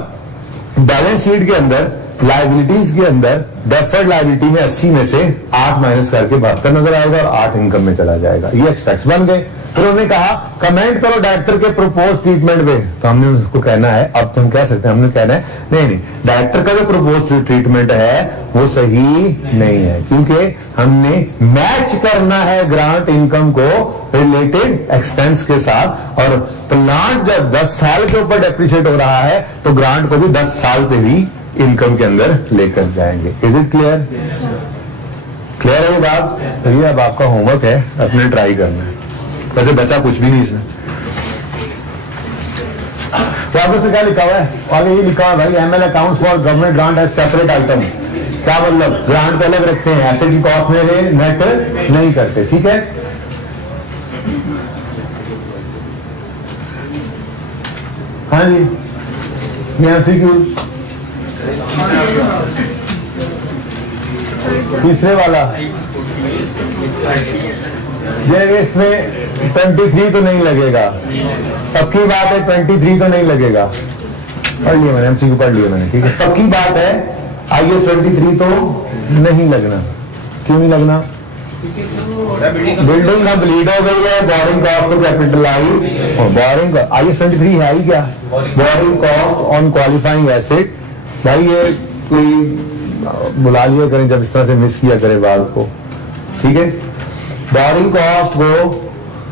बैलेंस शीट के अंदर लाइबिलिटीज के अंदर डेफर्ड लाइबिलिटी में 80 में से 8 माइनस करके 72 नजर आएगा और 8 इनकम में चला जाएगा। ये एक्सट्रैक्ट्स बन गए। फिर उन्होंने कहा कमेंट करो डायरेक्टर के प्रपोज ट्रीटमेंट पे, तो हमने उसको कहना है, अब तुम कह सकते हैं, हमने कहना है नहीं डायरेक्टर का जो प्रपोज ट्रीटमेंट है वो सही नहीं है, क्योंकि हमने मैच करना है ग्रांट इनकम को रिलेटेड एक्सपेंस के साथ। और प्लांट जब 10 साल के ऊपर डेप्रिशिएट हो रहा है तो ग्रांट को भी 10 साल पे ही इनकम के अंदर लेकर जाएंगे। Is it clear? क्लियर है ये बात? ये अब आपका होमवर्क है, अपने ट्राई करना है। वैसे बचा कुछ भी नहीं इसमें। तो आपको उसने क्या लिखा हुआ है? आगे ये लिखा हुआ भाई, ML accounts for government grant as separate item. क्या मतलब? ग्रांट पे अलग रखते हैं, एसेट की कॉस्ट में नेट नहीं करते, ठीक है। हाँ जी, ये एमसीक्यू तीसरे वाला, ये इसमें 23 तो नहीं लगेगा, पक्की बात है 23 तो नहीं लगेगा। पढ़ लिया मैंने, एमसीक्यू पढ़ लिया मैंने, ठीक है। पक्की बात है आईएएस 23 तो नहीं लगना। क्यों नहीं लगना? बिल्डिंग कंप्लीट हो गई है, बोरिंग कॉस्ट टू कैपिटलाइज, और बोरिंग आईएएस 23 है ही क्या? Borrowing cost on qualifying asset. भाई ये कोई बुला लिया करें जब इस तरह से मिस किया करे बात को, ठीक है। बोरिंग कॉस्ट को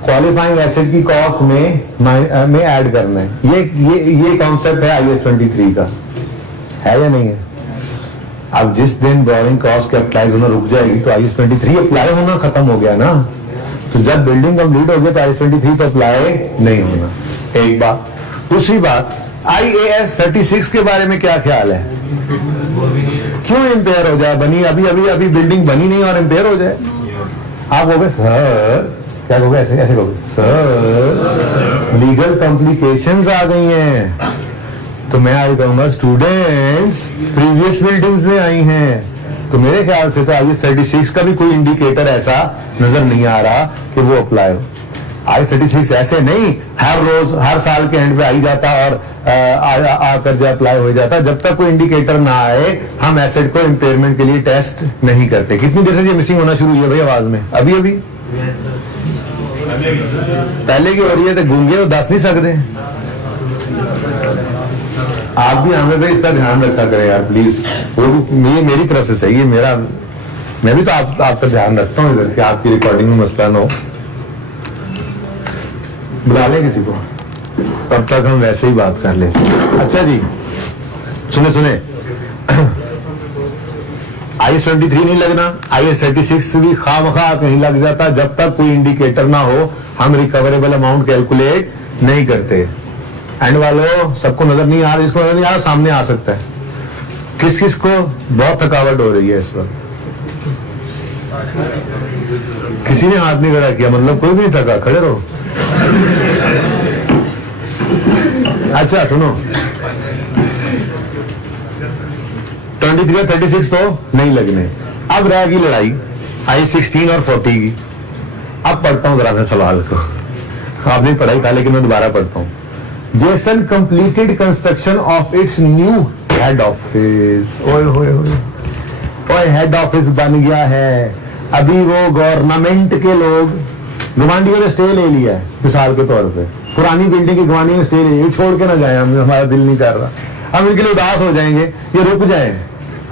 क्वालिफाइंग एसेट की कॉस्ट में ऐड करना है। ये कॉन्सेप्ट है आईएएस 23 का, है या नहीं है? अब जिस दिन बोरिंग कॉस्ट कैपिटलाइज होना रुक जाएगी तो आईएएस 23 अप्लाई होना खत्म हो गया ना। तो जब बिल्डिंग कंप्लीट हो गया तो आईएएस 23 तो अप्लाई नहीं होना, एक बात। दूसरी बात, आईएएस 36 के बारे में क्या ख्याल है? क्यों इंपेयर हो जाए? बनी अभी बिल्डिंग बनी नहीं और इंपेयर हो जाए। आप कहोगे सर, क्या कहोगे? ऐसे कहोगे सर लीगल कॉम्प्लिकेशंस आ गई हैं। तो मैं आई कहूंगा स्टूडेंट्स प्रीवियस बिल्डिंग्स में आई हैं, तो मेरे ख्याल से तो आईएएस 36 का भी कोई इंडिकेटर ऐसा नजर नहीं आ रहा कि वो अप्लाई हो। आईएएस 36 ऐसे नहीं हर साल के एंड पे आई जाता और आकर जो अप्लाई हो जाता। जब तक कोई इंडिकेटर ना आए हम एसेट को इम्पेयरमेंट के लिए टेस्ट नहीं करते। कितनी देर से ये मिसिंग होना शुरू हुई है भाई आवाज में? अभी पहले की हो रही है, तो गूंगे वो दस नहीं सकते। आप भी हमें भाई इसका ध्यान रखा करें यार प्लीज। वो मेरी तरफ से सही है, मैं भी तो आपका ध्यान रखता हूँ इधर कि आपकी रिकॉर्डिंग में मसला ना हो। बुला लें किसी को, तब तक हम वैसे ही बात कर ले। अच्छा जी, सुने आईएएस 23 नहीं लगना, आईएएस 36 भी खामखा कहीं लग जाता। जब तक कोई इंडिकेटर ना हो हम रिकवरेबल अमाउंट कैलकुलेट नहीं करते। एंड वालों, सबको नजर नहीं आ रहा, जिसको नजर नहीं आ रहा सामने आ सकता है। किस किस को बहुत थकावट हो रही है इस वक्त? किसी ने हाथ नहीं खड़ा किया, मतलब कोई भी नहीं थका, खड़े रहो। अच्छा सुनो, 23 और 36 तो नहीं लगने। अब रहेगी लड़ाई आई 16 और 40 की। अब पढ़ता हूं जरा मैं सवाल को, आपने पढ़ाई था लेकिन मैं दोबारा पढ़ता हूं। Jason completed construction of its new head office. ओए होए होए, हेड ऑफिस बन गया है। अभी वो गवर्नमेंट के लोग, गवांडियों ने स्टे ले लिया है मिसाल के तौर पे, पुरानी बिल्डिंग की गवांडियों ने स्टे ले लिया, छोड़ के ना जाए, हमारा दिल नहीं कर रहा, हम इनके लिए उदास हो जाएंगे, ये रुक जाए।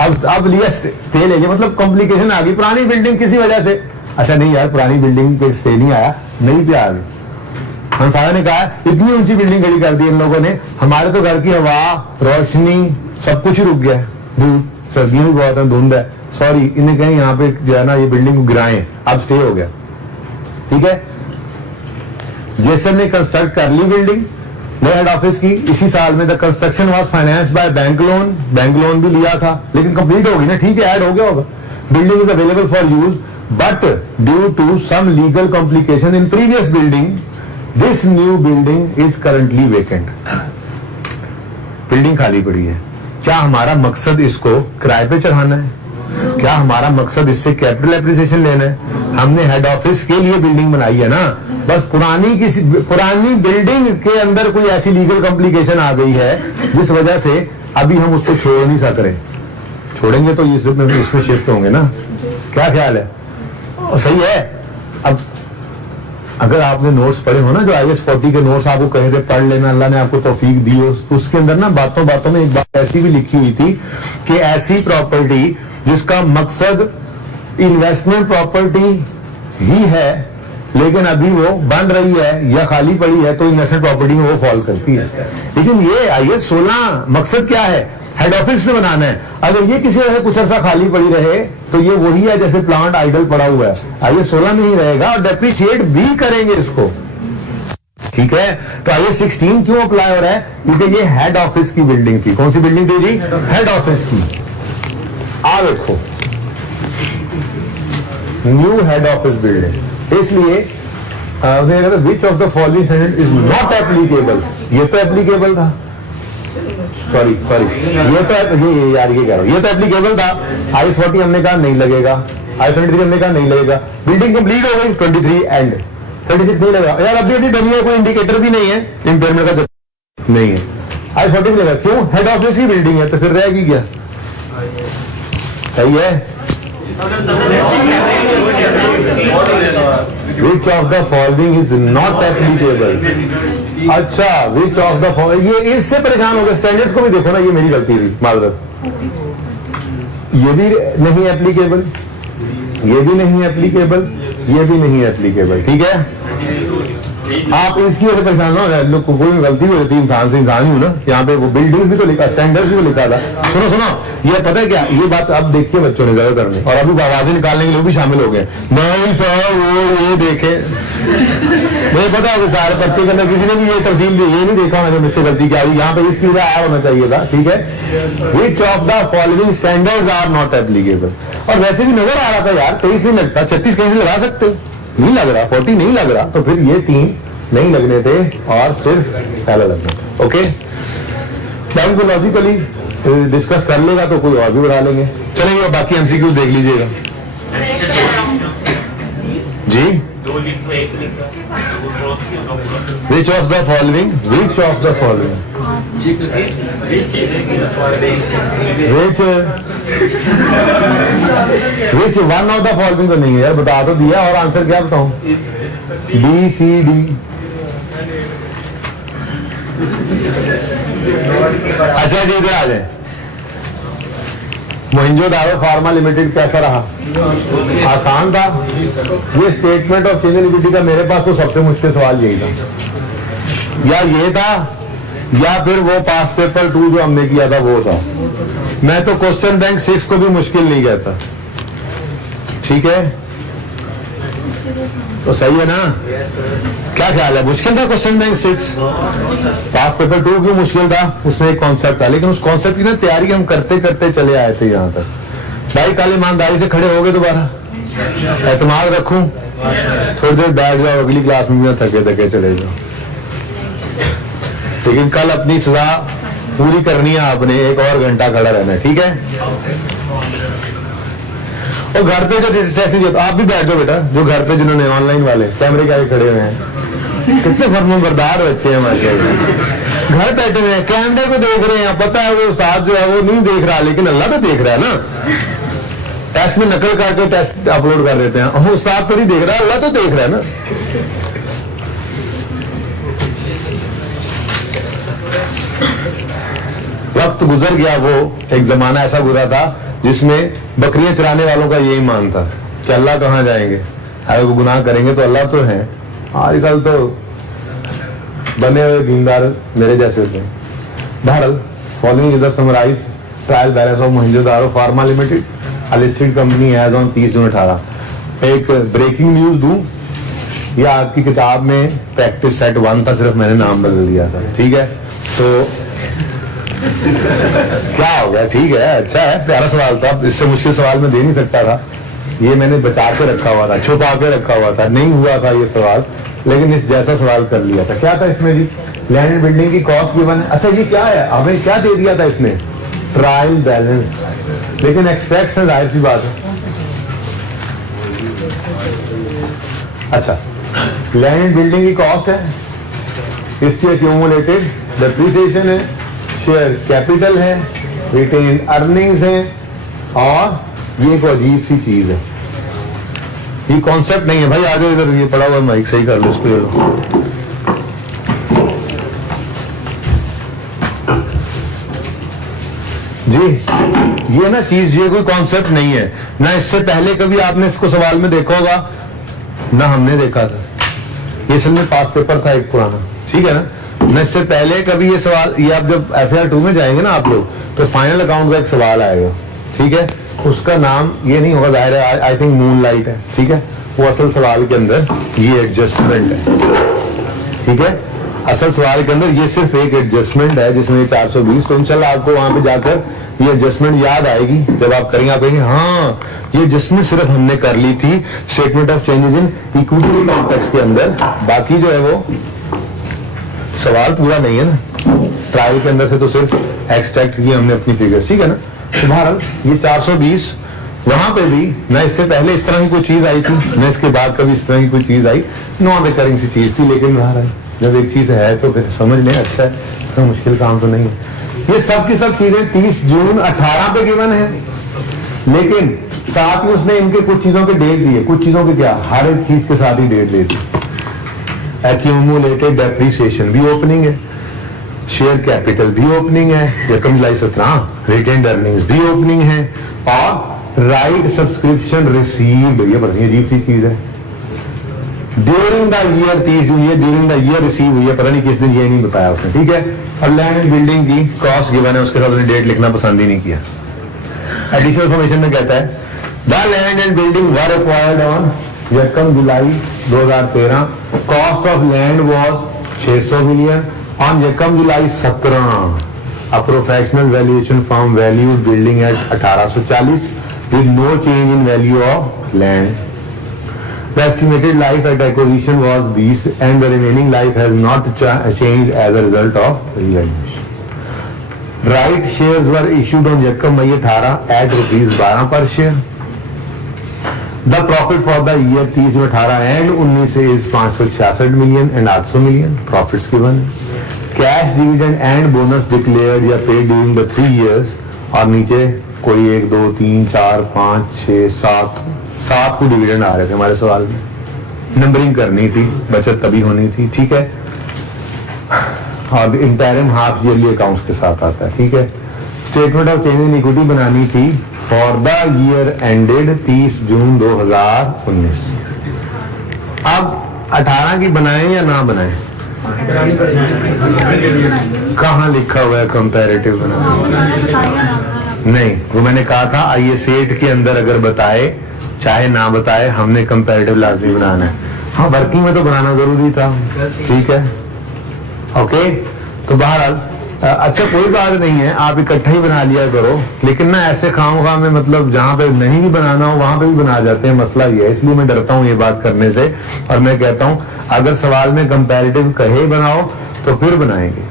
अब लिया स्टे ले लिया, मतलब कॉम्प्लिकेशन आ गई। पुरानी बिल्डिंग किसी वजह से, अच्छा नहीं यार पुरानी बिल्डिंग पे स्टे नहीं आया, नहीं पे आ गई। हम सारा ने कहा इतनी ऊंची बिल्डिंग खड़ी कर दी इन लोगों ने, हमारे तो घर की हवा, रोशनी सब कुछ ही रुक गया है। धूप, सर्दियां भी बहुत है, धुंध है, सॉरी इन्हें कहें यहाँ पे जो है ना ये बिल्डिंग को गिराएं, अब स्टे हो गया। ठीक है, जेसन ने कंस्ट्रक्ट कर ली बिल्डिंग नए हेड ऑफिस की इसी साल में। The construction was financed by bank loan भी लिया था, लेकिन कंप्लीट होगी ना, ठीक है, ऐड हो गया होगा। Building is available for use but due to some legal complication in previous building this new building is currently vacant. Building खाली पड़ी है। क्या हमारा मकसद इसको किराए पे चढ़ाना है? क्या हमारा मकसद इससे कैपिटल एप्रिसिएशन लेना है? हमने हेड ऑफिस के लिए बिल्डिंग बनाई है ना, बस पुरानी बिल्डिंग के अंदर कोई ऐसी लीगल कॉम्प्लिकेशन आ गई है जिस वजह से अभी हम उसको छोड़ नहीं सक रहे। छोड़ेंगे तो इसमें शिफ्ट होंगे ना, क्या ख्याल है? और सही है। अब अगर आपने नोट्स पढ़े हो ना, जो IAS 40 के नोट्स आपको कहे थे पढ़ लेना, अल्लाह ने आपको तौफीक दी हो, उसके अंदर ना बातों बातों में एक बात ऐसी भी लिखी हुई थी कि ऐसी प्रॉपर्टी जिसका मकसद इन्वेस्टमेंट प्रॉपर्टी ही है लेकिन अभी वो बन रही है या खाली पड़ी है तो इन्वेस्टमेंट प्रॉपर्टी में वो फॉल करती है। लेकिन ये IAS 16 मकसद क्या है? हेड ऑफिस में बनाना है। अगर ये किसी वजह से कुछ अर्सा खाली पड़ी रहे तो ये वही है जैसे प्लांट आइडल पड़ा हुआ है, IAS 16 में ही रहेगा और डेप्रिशिएट भी करेंगे इसको। ठीक है, तो IAS 16 क्यों अप्लाई हो रहा है? क्योंकि ये हेड ऑफिस की बिल्डिंग थी। कौन सी बिल्डिंग थी जी? हेड ऑफिस की। आ देखो, न्यू हेड ऑफिस बिल्डिंग, इसलिए विच of the following standard is not applicable. ये तो एप्लीकेबल था, सॉरी ये तो ये यार ये कह रहा हूं, ये तो एप्लीकेबल था। IAS 40 हमने कहा नहीं लगेगा, IAS 23 हमने कहा नहीं लगेगा। बिल्डिंग कंप्लीट हो गई, 23 एंड 36 नहीं लगा यार। अभी डमी है, कोई इंडिकेटर भी नहीं है इम्पेयरमेंट का, नहीं है। IAS 40 भी लगा, क्यों? हेड ऑफिस की बिल्डिंग है तो फिर रहेगी क्या? सही है। Which of the following is not applicable? अच्छा, which of the following, ये इससे परेशान हो गए। स्टैंडर्ड्स को भी देखो ना, ये मेरी गलती थी, माजरत। ये भी नहीं एप्लीकेबल, ये भी नहीं एप्लीकेबल, ये भी नहीं एप्लीकेबल। ठीक है, आप इसकी वजह से परेशान ना हो, लोग को कोई गलती हो जाती है, इंसान से इंसान ही हूं ना। यहाँ पे वो बिल्डिंग्स भी तो लिखा, स्टैंडर्ड्स भी तो लिखा था। सुनो ये पता है क्या, ये बात अब देखिए बच्चों ने ज्यादातर में, और अभी आवाजें निकालने के लिए भी शामिल हो गए। नहीं सर वो ये देखे, मुझे पता है सारे बच्चे के अंदर किसी ने भी ये तफसील ये नहीं देखा होना मुझसे गलती क्या हुई। यहाँ पे इसकी वजह आया होना चाहिए था। ठीक है, which of the following standards are not applicable. और वैसे भी नजर आ रहा था यार 23 नहीं लगता, 36 कहीं से लगा सकते, नहीं लग रहा, 40 नहीं लग रहा, तो फिर ये 3 नहीं लगने थे और सिर्फ पहला लगना था। ओके, टाइम को लॉजिकली डिस्कस कर लेगा तो कोई और भी बढ़ा लेंगे, चलेंगे। और बाकी MCQ देख लीजिएगा जी। Which of the following, which of the following, which one of the following तो नहीं है यार, बता तो दिया, और आंसर क्या बताऊं? BCD। अच्छा जी, इधर आ जाए। मोहिंजोदारो फार्मा लिमिटेड कैसा रहा? आसान था। ये statement of change in equity का मेरे पास तो सबसे मुश्किल सवाल यही था, या ये था या फिर वो पास पेपर 2 जो हमने किया था वो था। मैं तो क्वेश्चन बैंक 6 को भी मुश्किल नहीं कहता। ठीक है, तो सही है ना? क्या ख्याल है, मुश्किल था क्वेश्चन बैंक 6? पास पेपर 2 क्यों मुश्किल था? उसमें एक कॉन्सेप्ट था, लेकिन उस कॉन्सेप्ट की ना तैयारी हम करते करते चले आए थे यहाँ तक। भाई कल ईमानदारी से खड़े हो गए, दोबारा एतमाद रखूं, थोड़ी देर बैठ जाओ, अगली क्लास में भी थके थके चले जाओ, लेकिन कल अपनी सजा पूरी करनी है आपने, 1 और घंटा खड़ा रहना है, ठीक है? और घर पे जो टेस्ट, आप भी बैठ जाओ बेटा, जो घर पे जिन्होंने ऑनलाइन वाले कैमरे के आगे खड़े हुए हैं, कितने फर्मबरदार बच्चे हैं हमारे, घर बैठे हुए हैं, कैमरे को देख रहे हैं, पता है वो उस्ताद जो है वो नहीं देख रहा, लेकिन अल्लाह तो देख रहा है ना। टेस्ट में नकल करके टेस्ट अपलोड कर देते हैं, हम उस्ताद तो नहीं देख रहा, अल्लाह तो देख रहा है ना। वक्त गुजर गया, वो एक जमाना ऐसा गुजरा था जिसमें बकरियां चराने वालों का यही मान था कि अल्लाह कहाँ जाएंगे, अगर वो गुनाह करेंगे तो अल्लाह तो है। आजकल तो बने हुए दीनदार मेरे जैसे होते हैं। बहरहाल, following is the summarize trial balance of Mohenjodaro pharma limited, a listed company as on 30 June 18। एक ब्रेकिंग न्यूज दूं, या आपकी किताब में प्रैक्टिस सेट 1 था, सिर्फ मैंने नाम बदल दिया था, ठीक है? तो क्या हो गया, ठीक है, अच्छा है, प्यारा सवाल था, इससे मुश्किल सवाल मैं दे नहीं सकता था, ये मैंने बचा के रखा हुआ था, छुपा के रखा हुआ था, नहीं हुआ था ये सवाल, लेकिन इस जैसा सवाल कर लिया था। क्या था इसमें जी? लैंड एंड बिल्डिंग की कॉस्ट गिवन है। अच्छा ये क्या है, हमें क्या दे दिया था इसने? ट्रायल बैलेंस, लेकिन एक्सपेक्ट है, जाहिर सी बात है। अच्छा, लैंड एंड बिल्डिंग की कॉस्ट है, इसकी एक्यूमुलेटेड डेप्रिसिएशन है, शेयर कैपिटल है, रिटेन अर्निंग्स है, और ये एक अजीब सी चीज है, ये कॉन्सेप्ट नहीं है भाई। आ जाओ इधर, ये पड़ा हुआ माइक सही कर लो इसको। जी ये ना चीज, ये कोई कॉन्सेप्ट नहीं है ना, इससे पहले कभी आपने इसको सवाल में देखा होगा ना, हमने देखा था, ये असल में पास पेपर था एक पुराना, ठीक है ना? न इससे पहले कभी ये सवाल, ये आप जब FAR 2 में जाएंगे ना आप लोग, तो फाइनल अकाउंट का एक सवाल आएगा, ठीक है? उसका नाम ये नहीं होगा, जाहिर है, आई थिंक मूनलाइट है, ठीक है? वो असल सवाल के अंदर ये एडजस्टमेंट है, ठीक है? असल सवाल के अंदर ये सिर्फ एक एडजस्टमेंट है जिसमें 420, तो इंशाल्लाह आपको वहां पे जाकर ये एडजस्टमेंट याद आएगी, जब आप करेंगे आप कहेंगे हाँ ये एडजस्टमेंट सिर्फ हमने कर ली थी statement of changes in equity context के अंदर, बाकी जो है वो सवाल पूरा नहीं है ना, ट्रायल के अंदर से तो सिर्फ एक्सट्रैक्ट किया हमने अपनी फिगर्स, ठीक है ना? तो बहरहाल ये 420, वहां पे भी ना इससे पहले इस तरह की कोई चीज आई थी, ना इसके बाद कभी इस तरह की कोई चीज आई, नॉन रिकरिंग सी चीज थी, लेकिन बहरहाल जब एक चीज है तो फिर समझ लें, अच्छा है, तो मुश्किल काम तो नहीं है। ये सब की सब चीजें 30 जून 18 पे गिवन है, लेकिन साथ में उसने इनके कुछ चीजों के डेट दिए, कुछ चीजों के क्या, हर एक चीज के साथ ही डेट दे दी। एक्यूमुलेटेड डेप्रिसिएशन भी ओपनिंग है, शेयर कैपिटल भी ओपनिंग है, रकम जुलाई 17, रिटेन्ड अर्निंग्स भी ओपनिंग है, और राइट सब्सक्रिप्शन रिसीव्ड, ये बड़ी अजीब सी चीज है, ड्यूरिंग द ईयर 30 जून, ये ड्यूरिंग द ईयर रिसीव हुई है, पता नहीं किस दिन, ये नहीं बताया उसने, ठीक है? और लैंड एंड बिल्डिंग की कॉस्ट गिवन है, उसके साथ उसने डेट लिखना पसंद ही नहीं किया। एडिशनल इन्फॉर्मेशन में कहता है the land and building were acquired on यकम जुलाई 2013, cost of land was 600 million, on यकम जुलाई 17 a professional valuation firm valued building at 1840 with no change in value of land. The estimated life at acquisition was 20 and the remaining life has not changed as a result of revaluation. Right shares were issued on Yakam May 18 at ₹12 per share. The profit for the year 30-18 and 19 is 566 million and 800 million profits given. Cash dividend and bonus declared या paid during the 3 years, और नीचे कोई 1 2 3 4 5 6 7 को dividend आ रहे थे हमारे सवाल में, नंबरिंग करनी थी, बचत तभी होनी थी, ठीक है? और इंटरिम हाफ ईयरली अकाउंट्स के साथ आता है, ठीक है? Statement of change in equity बनानी थी फॉर द ईयर एंडेड 30 जून 2019। अब 18 की बनाएं या ना बनाएं? कहाँ लिखा हुआ है कंपैरेटिव बनाना? नहीं, वो मैंने कहा था आइए सेट के अंदर अगर बताए चाहे ना बताए हमने कंपैरेटिव लाजमी बनाना है। हाँ, वर्किंग में तो बनाना जरूरी था, ठीक है, ओके। तो बहरहाल अच्छा कोई बात नहीं है, आप इकट्ठा ही बना लिया करो, लेकिन ना ऐसे खाऊंगा में मतलब जहाँ पे नहीं भी बनाना हो वहां पे भी बना जाते हैं, मसला ये है, इसलिए मैं डरता हूँ ये बात करने से। और मैं कहता हूँ अगर सवाल में कंपैरेटिव कहे बनाओ तो फिर बनाएंगे,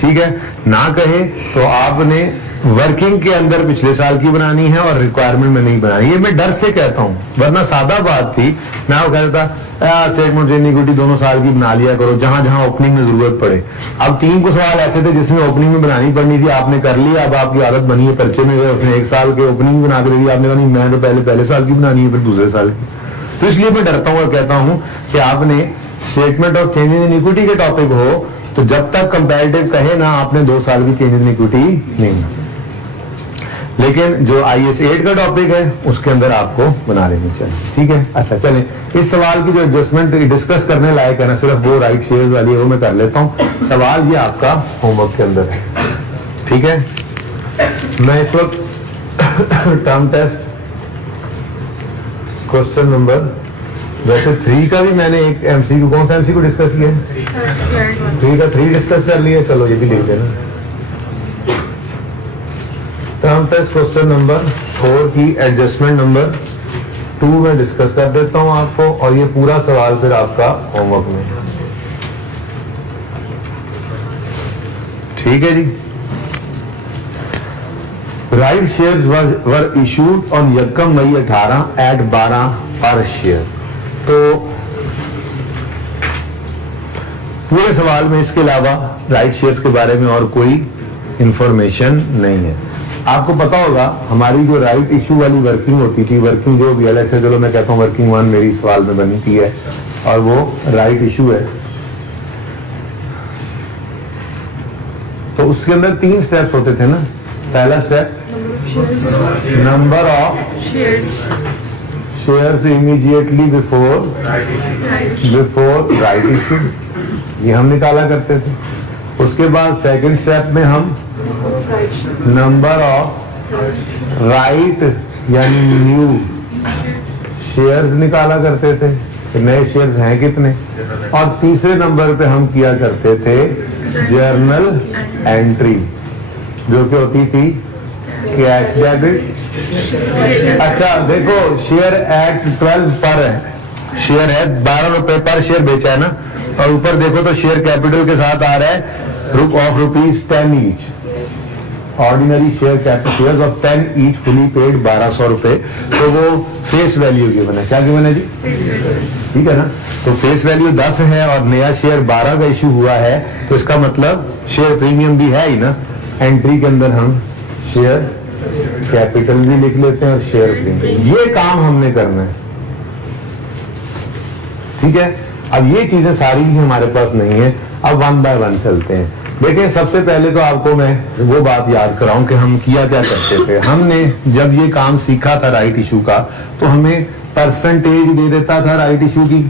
ठीक है, ना कहे तो आपने वर्किंग के अंदर पिछले साल की बनानी है और रिक्वायरमेंट में नहीं बनानी। ये मैं डर से कहता हूँ, वरना सादा बात थी, मैं वो कहता स्टेटमेंट इक्विटी दोनों साल की बना लिया करो जहां जहां ओपनिंग में जरूरत पड़े। अब 3 कुछ सवाल ऐसे थे जिसमें ओपनिंग में बनानी पड़नी थी, आपने कर लिया, अब आपकी आदत बनी है, पर्चे में गए, उसने 1 साल के ओपनिंग बना के दी, आपने कहा नहीं मैं तो पहले साल की बनानी है फिर दूसरे साल की। तो इसलिए मैं डरता हूँ और कहता हूँ कि आपने statement of changes in equity के टॉपिक हो तो जब तक कंपैरेटिव कहे ना आपने 2 साल की चेंजेस इन इक्विटी नहीं, लेकिन जो IAS 8 का टॉपिक है उसके अंदर आपको बना लेनी चाहिए, ठीक है। अच्छा चलें, इस सवाल की जो एडजस्टमेंट डिस्कस करने लायक है ना, सिर्फ वो राइट शेयर्स वाली है वो मैं कर लेता हूँ। सवाल ये आपका होमवर्क के अंदर है, ठीक है। मैं इस वक्त टर्म टेस्ट क्वेश्चन नंबर वैसे 3 का भी मैंने एक MCQ, कौन सा MCQ डिस्कस किया है? 3 का 3 डिस्कस कर लिया, चलो ये भी लिख देना। टर्म टेस्ट क्वेश्चन नंबर 4 की एडजस्टमेंट नंबर 2 में डिस्कस कर देता हूं आपको, और ये पूरा सवाल फिर आपका होमवर्क में, ठीक है जी। Right shares were issued on 1 May 18 at 12 per share. तो पूरे सवाल में इसके अलावा राइट शेयर्स के बारे में और कोई इंफॉर्मेशन नहीं है। आपको पता होगा हमारी जो राइट इशू वाली वर्किंग होती थी, वर्किंग जो भी अलग से, चलो मैं कहता हूँ वर्किंग 1 मेरी सवाल में बनी थी है, और वो राइट इशू है। तो उसके अंदर 3 स्टेप्स होते थे ना। पहला step number of shares immediately before right issue, ये हम निकाला करते थे। उसके बाद सेकंड स्टेप में हम नंबर ऑफ राइट यानी न्यू शेयर्स निकाला करते थे कि नए शेयर्स हैं कितने, और तीसरे नंबर पे हम किया करते थे जर्नल एंट्री जो कि होती थी कैश डेबिट। अच्छा देखो, शेयर एक्ट 12 पर है, शेयर है 12 रुपए पर शेयर बेचा है ना, और ऊपर देखो तो शेयर कैपिटल के साथ आ रहा है of ₹10 each, ordinary share capital of 10 each fully paid 1200 रुपए। तो वो फेस वैल्यू गिवन है, क्या गिवन है जी? ठीक है ना। तो फेस वैल्यू 10 है और नया शेयर 12 का इशू हुआ है, तो इसका मतलब शेयर प्रीमियम भी है ही ना। एंट्री के अंदर हम शेयर कैपिटल भी लिख लेते हैं और शेयर प्रीमियम, ये काम हमने करना है, ठीक है। अब ये चीजें सारी ही हमारे पास नहीं है। अब 1 बाय 1 चलते हैं। देखिए सबसे पहले तो आपको मैं वो बात याद कराऊं कि हम किया क्या करते थे। हमने जब ये काम सीखा था राइट इशू का, तो हमें परसेंटेज दे देता था राइट इशू की,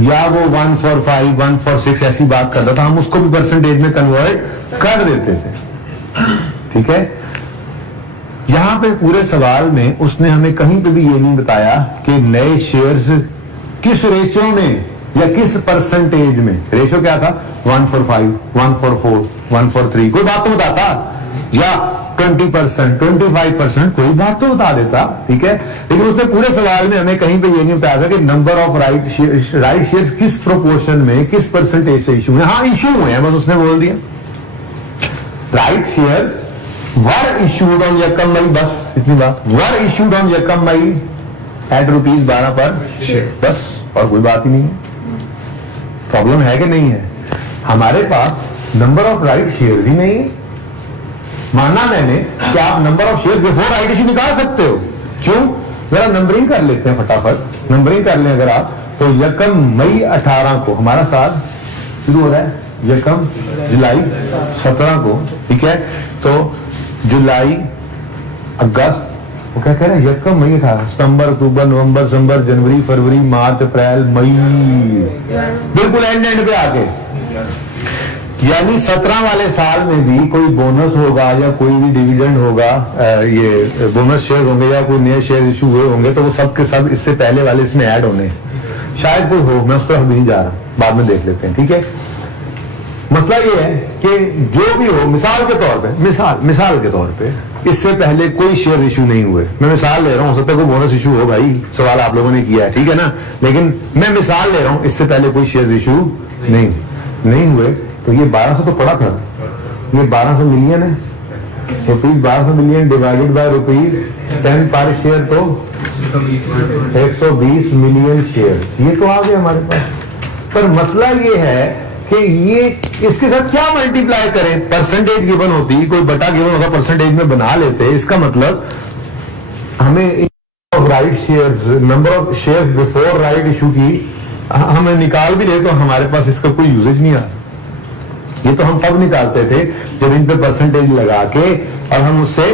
या वो 1/5, 1/6 ऐसी बात करता था, हम उसको भी परसेंटेज में कन्वर्ट कर देते थे, ठीक है। यहां पे पूरे सवाल में उसने हमें कहीं पे भी ये नहीं बताया कि नए शेयर्स किस रेशियो में या किस परसेंटेज में। रेशियो क्या था? 1/5, 1/4, 1/3, कोई बात तो बताता, या 20%, 25%, कोई बात तो बता देता, ठीक है। लेकिन उसने पूरे सवाल में हमें कहीं पे ये नहीं बताया था कि नंबर ऑफ राइट शेयर्स किस प्रोपोर्शन में, किस परसेंटेज से इशू है। हाँ इशू हुए हैं, बस उसने बोल दिया right shares were issued on 1 May, बस इतनी बात, were issued on 1 May at ₹12 per share, बस, और कोई बात ही नहीं है। प्रॉब्लम है कि नहीं है? हमारे पास नंबर ऑफ राइट शेयर्स ही नहीं है। माना मैंने कि आप number of shares before right issue निकाल सकते हो, क्यों? जरा नंबरिंग कर लेते हैं फटाफट, नंबरिंग कर लें अगर आप, तो 1 मई 18 को हमारा साल शुरू हो रहा है, 1 जुलाई 17 को, ठीक है। तो जुलाई, अगस्त, वो क्या कह रहे हैं, 1 मई 18, सितंबर, अक्टूबर, नवंबर, दिसंबर, जनवरी, फरवरी, मार्च, अप्रैल, मई, बिल्कुल एंड पे आके, यानी 17 वाले साल में भी कोई बोनस होगा या कोई भी डिविडेंड होगा, ये बोनस शेयर होंगे या कोई नए शेयर इशू हुए होंगे, तो वो सब के सब इससे पहले वाले इसमें ऐड होने। शायद कोई हो, मैं उस तरफ भी नहीं जा रहा, बाद में देख लेते हैं, ठीक है। मसला ये है कि जो भी हो, मिसाल के तौर पे इससे पहले कोई शेयर इशू नहीं हुए। मैं मिसाल ले रहा हूं, हो सकता है कोई बोनस इशू हो, भाई सवाल आप लोगों ने किया है, ठीक है ना, लेकिन मैं मिसाल ले रहा हूं, इससे पहले कोई शेयर इशू नहीं हुए, तो ये 1200 तो पड़ा था, ये 1200 मिलियन है, rupees 1200 million divided by rupees 10 पर शेयर, तो 120 मिलियन शेयर, ये तो आ गया हमारे पास। पर मसला ये है कि ये इसके साथ क्या मल्टीप्लाई करें, परसेंटेज गिवन होती, कोई बटा गिवन होता, परसेंटेज में बना लेते, इसका मतलब हमें right shares, number of shares before right issue की हमें निकाल भी ले तो हमारे पास इसका कोई यूजेज नहीं आता। ये तो हम तब निकालते थे जब इन पे परसेंटेज लगा के और हम उससे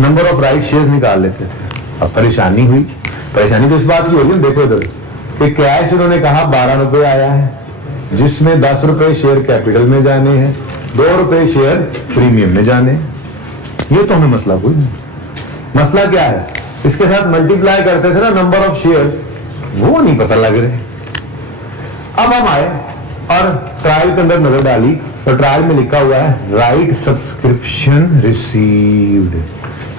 नंबर ऑफ राइट शेयर्स निकाल लेते थे। अब परेशानी तो इस बात की हो रही है, देखो इधर कि कैश उन्होंने कहा 12 रुपए आया है, जिसमें 10 रुपए शेयर कैपिटल में जाने हैं, 2 रुपए शेयर प्रीमियम में जाने हैं। ये तो हमें मसला कोई नहीं। मसला क्या है, इसके साथ मल्टीप्लाई करते थे ना नंबर ऑफ शेयर्स, वो नहीं पता लग रहे। अब हम आए और ट्रायल के अंदर नजर डाली, तो ट्रायल में लिखा हुआ है राइट सब्सक्रिप्शन रिसीव्ड,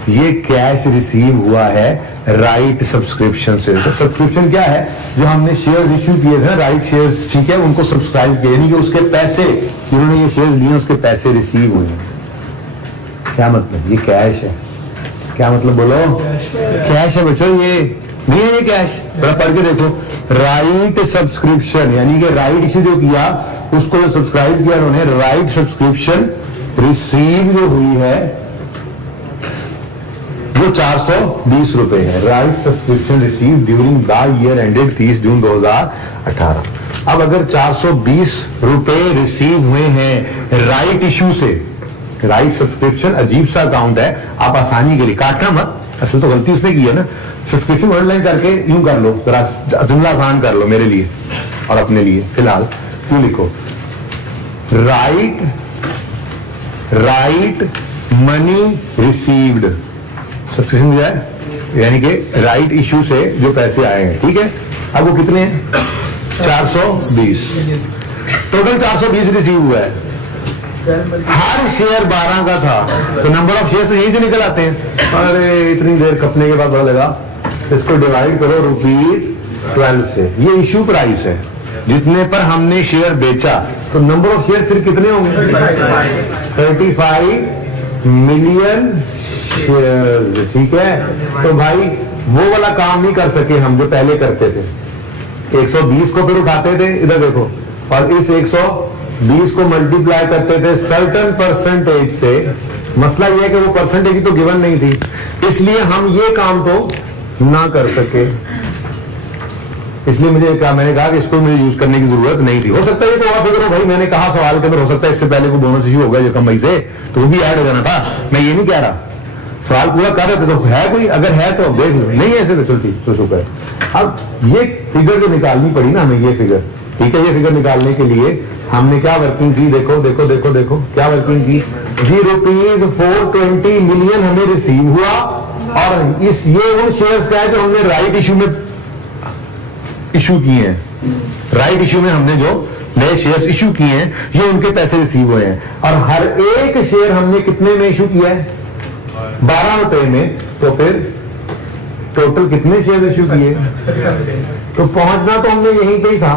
ये कैश रिसीव हुआ है राइट सब्सक्रिप्शन से। तो सब्सक्रिप्शन क्या है, जो हमने शेयर्स इश्यू किए थे, राइट शेयर्स, ठीक है, उनको सब्सक्राइब किया, यानी कि उसके पैसे, जिन्होंने ये शेयर्स लिए उसके पैसे रिसीव हुए। क्या मतलब, ये कैश है। क्या मतलब बोलो, कैश है बच्चों, ये नहीं है, ये कैश। जरा पढ़ के देखो, राइट सब्सक्रिप्शन, यानी कि राइट इश्यू जो किया उसको जो सब्सक्राइब किया उन्होंने, राइट सब्सक्रिप्शन रिसीव जो हुई है वो 420 रुपए है। Right subscription receive during the year ended 30 जून 2018। अब अगर 420 रुपए रिसीव हुए हैं राइट इश्यू से, राइट सब्सक्रिप्शन अजीब सा अकाउंट है, आप आसानी के लिए काटना मत, असल तो गलती उसने की है ना, सब्सक्रिप्शन ऑनलाइन करके यूं कर लो, जरा जुमला आसान कर लो मेरे लिए और अपने लिए। फिलहाल क्यों लिखो राइट मनी रिसीव्ड, सब्सक्रिप्शन हो जाए, यानी कि राइट इश्यू से जो पैसे आए हैं, ठीक है। अब वो कितने हैं, 420, टोटल 420 रिसीव हुआ है। हर शेयर 12 का था, तो नंबर ऑफ शेयर यहीं से निकल आते हैं। अरे इतनी देर कपने के बाद पता लगा, इसको डिवाइड करो रुपीज 12 से, ये इश्यू प्राइस है, जितने पर हमने शेयर बेचा, तो नंबर ऑफ शेयर फिर कितने होंगे, 35 मिलियन शेयर, ठीक है। तो भाई वो वाला काम नहीं कर सके हम जो पहले करते थे, 120 को फिर उठाते थे, इधर देखो, और इस 120 को मल्टीप्लाई करते थे सर्टेन परसेंटेज से। मसला यह है कि वो परसेंटेज तो गिवन नहीं थी, इसलिए हम ये काम तो ना कर सके, इसलिए मुझे कहा, मैंने कहा कि इसको मुझे यूज करने की जरूरत नहीं थी। हो सकता है तो और फिक्र हो भाई, मैंने कहा सवाल के अंदर, हो सकता है इससे पहले कोई बोनस इश्यू होगा जो कम से, तो वो भी ऐड हो जाना था, मैं ये नहीं कह रहा, सवाल पूरा कर रहे थे, तो है कोई, अगर है तो देख लो, नहीं ऐसे तो चलती तो शुक्र है। अब ये फिगर जो निकालनी पड़ी ना हमें, ये फिगर, ठीक है, ये फिगर निकालने के लिए हमने क्या वर्किंग की, देखो देखो देखो देखो क्या वर्किंग की जी, रुपीज 420 मिलियन हमें रिसीव हुआ, और इस ये उन शेयर्स का है जो हमने राइट इश्यू में इशू किए हैं, राइट इश्यू में हमने जो नए शेयर्स इशू किए हैं, ये उनके पैसे रिसीव हुए हैं, और हर एक शेयर हमने कितने में इशू किया है, 12 रुपए में, तो फिर टोटल कितने शेयर इशू किए, तो पहुंचना तो हमने यहीं पे ही था,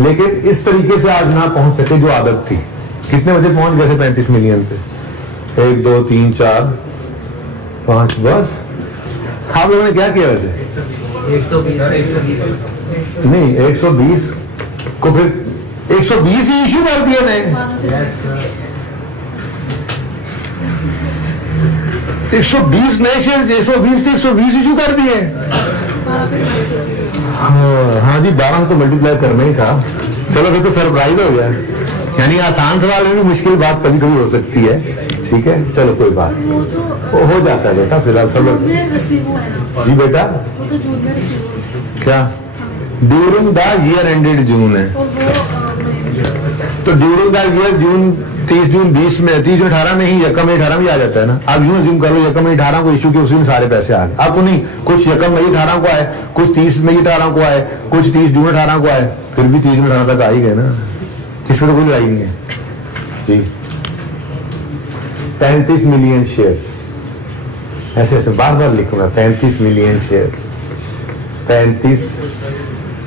लेकिन इस तरीके से आज ना पहुंच सके जो आदत थी। कितने बजे पहुंच गए थे 35 मिलियन पे, 1 2 3 4 5, बस। आप लोगों ने क्या किया वैसे, 120 नहीं, 120 को फिर 120 ही इशू कर दिया ने, 120 नए शेयर, 120 थे, 120 इशू कर दिए। हाँ जी, 12 तो मल्टीप्लाई करना ही था। चलो फिर तो सरप्राइज हो गया, यानी आसान सवाल में भी मुश्किल बात कभी कभी हो सकती है, ठीक है, चलो कोई बात, वो हो जाता है बेटा, फिलहाल सब जी बेटा, वो तो जून में रिसीव हुआ। क्या ड्यूरिंग द ईयर एंडेड जून है, तो ड्यूरिंग द ईयर जून 30 जून 20 में 30 जून 18 में ही यकम मई 18 में आ जाता है ना। आप यूं अज्यूम करो यकम मई 18 को इशू के उसी में सारे पैसे आ गए आपको नहीं, कुछ यकम मई 18 को आए, कुछ 30 मई 18 को आए, कुछ 30 जून 18 को आए, फिर भी 30 जून 18 तक आ ही गए ना, इसमें तो कोई लड़ाई नहीं है जी। 35 मिलियन शेयर, ऐसे ऐसे बार बार लिखूंगा 35 million share, 35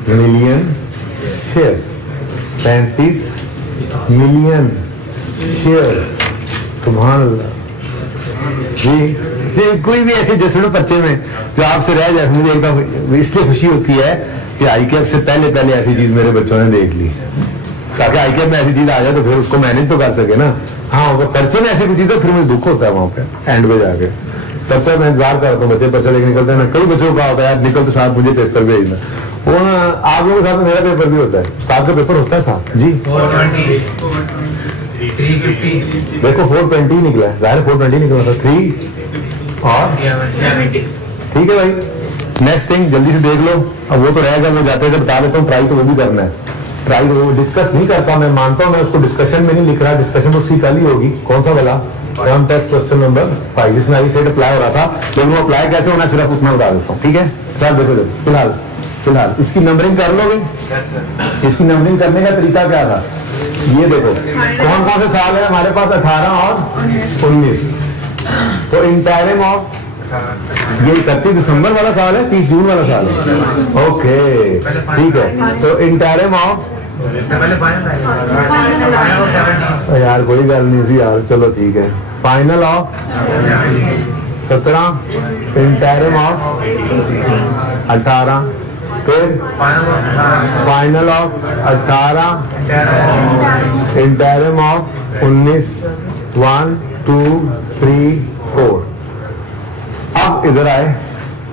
million share, 35 million share, सुभान अल्लाह जी। कोई भी ऐसे जश्न पर्चे में जो आपसे रह जाए, मुझे एकदम इसलिए खुशी होती है कि आईकेएफ से पहले पहले ऐसी चीज मेरे बच्चों ने देख ली, ताकि आईकेएफ में ऐसी चीज आ जाए तो फिर उसको मैनेज तो कर सके ना। हाँ अगर पर्चे में ऐसी कुछ चीज तो फिर मुझे दुख होता है वहां पे एंड पे जाके। तब से मैं इंतजार करता हूँ बच्चे पर्चा लेके निकलते हैं ना, कई बच्चों का होता है निकल तो साथ मुझे पेपर भेजना, वो आप लोगों के साथ मेरा पेपर भी होता है, स्टाफ का पेपर होता है साथ जी। देखो 420 निकला है, जाहिर 420 निकला था, 3 और ठीक है भाई। नेक्स्ट थिंग जल्दी से देख लो, अब वो तो रहेगा, वो जाते थे बता देता हूँ, ट्राई तो वो भी करना है, ट्राई तो वो डिस्कस नहीं करता, मैं मानता हूँ, मैं उसको डिस्कशन में नहीं लिख रहा, डिस्कशन उसकी कल ही होगी। कौन सा वाला क्वेश्चन नंबर 5 जिसमें अभी सेट अप्लाई हो रहा था, लेकिन वो अप्लाई कैसे होना सिर्फ उतना बता देता हूँ, ठीक है सर। देखो फिलहाल इसकी नंबरिंग कर लोगे, इसकी नंबरिंग करने का तरीका क्या था, ये देखो कौन कौन से साल है हमारे पास, 18 और 19, तो इंटायरम ऑफ ये 31 दिसंबर वाला साल है, 30 जून वाला साल है, ओके ठीक है। तो इंटायरम ऑफ यार कोई गल नहीं थी यार, चलो ठीक है। फाइनल ऑफ 17, इंटायरम ऑफ 18, फिर फाइनल ऑफ 18, इंटायरम ऑफ 19, 1 2 3 4। अब इधर आए,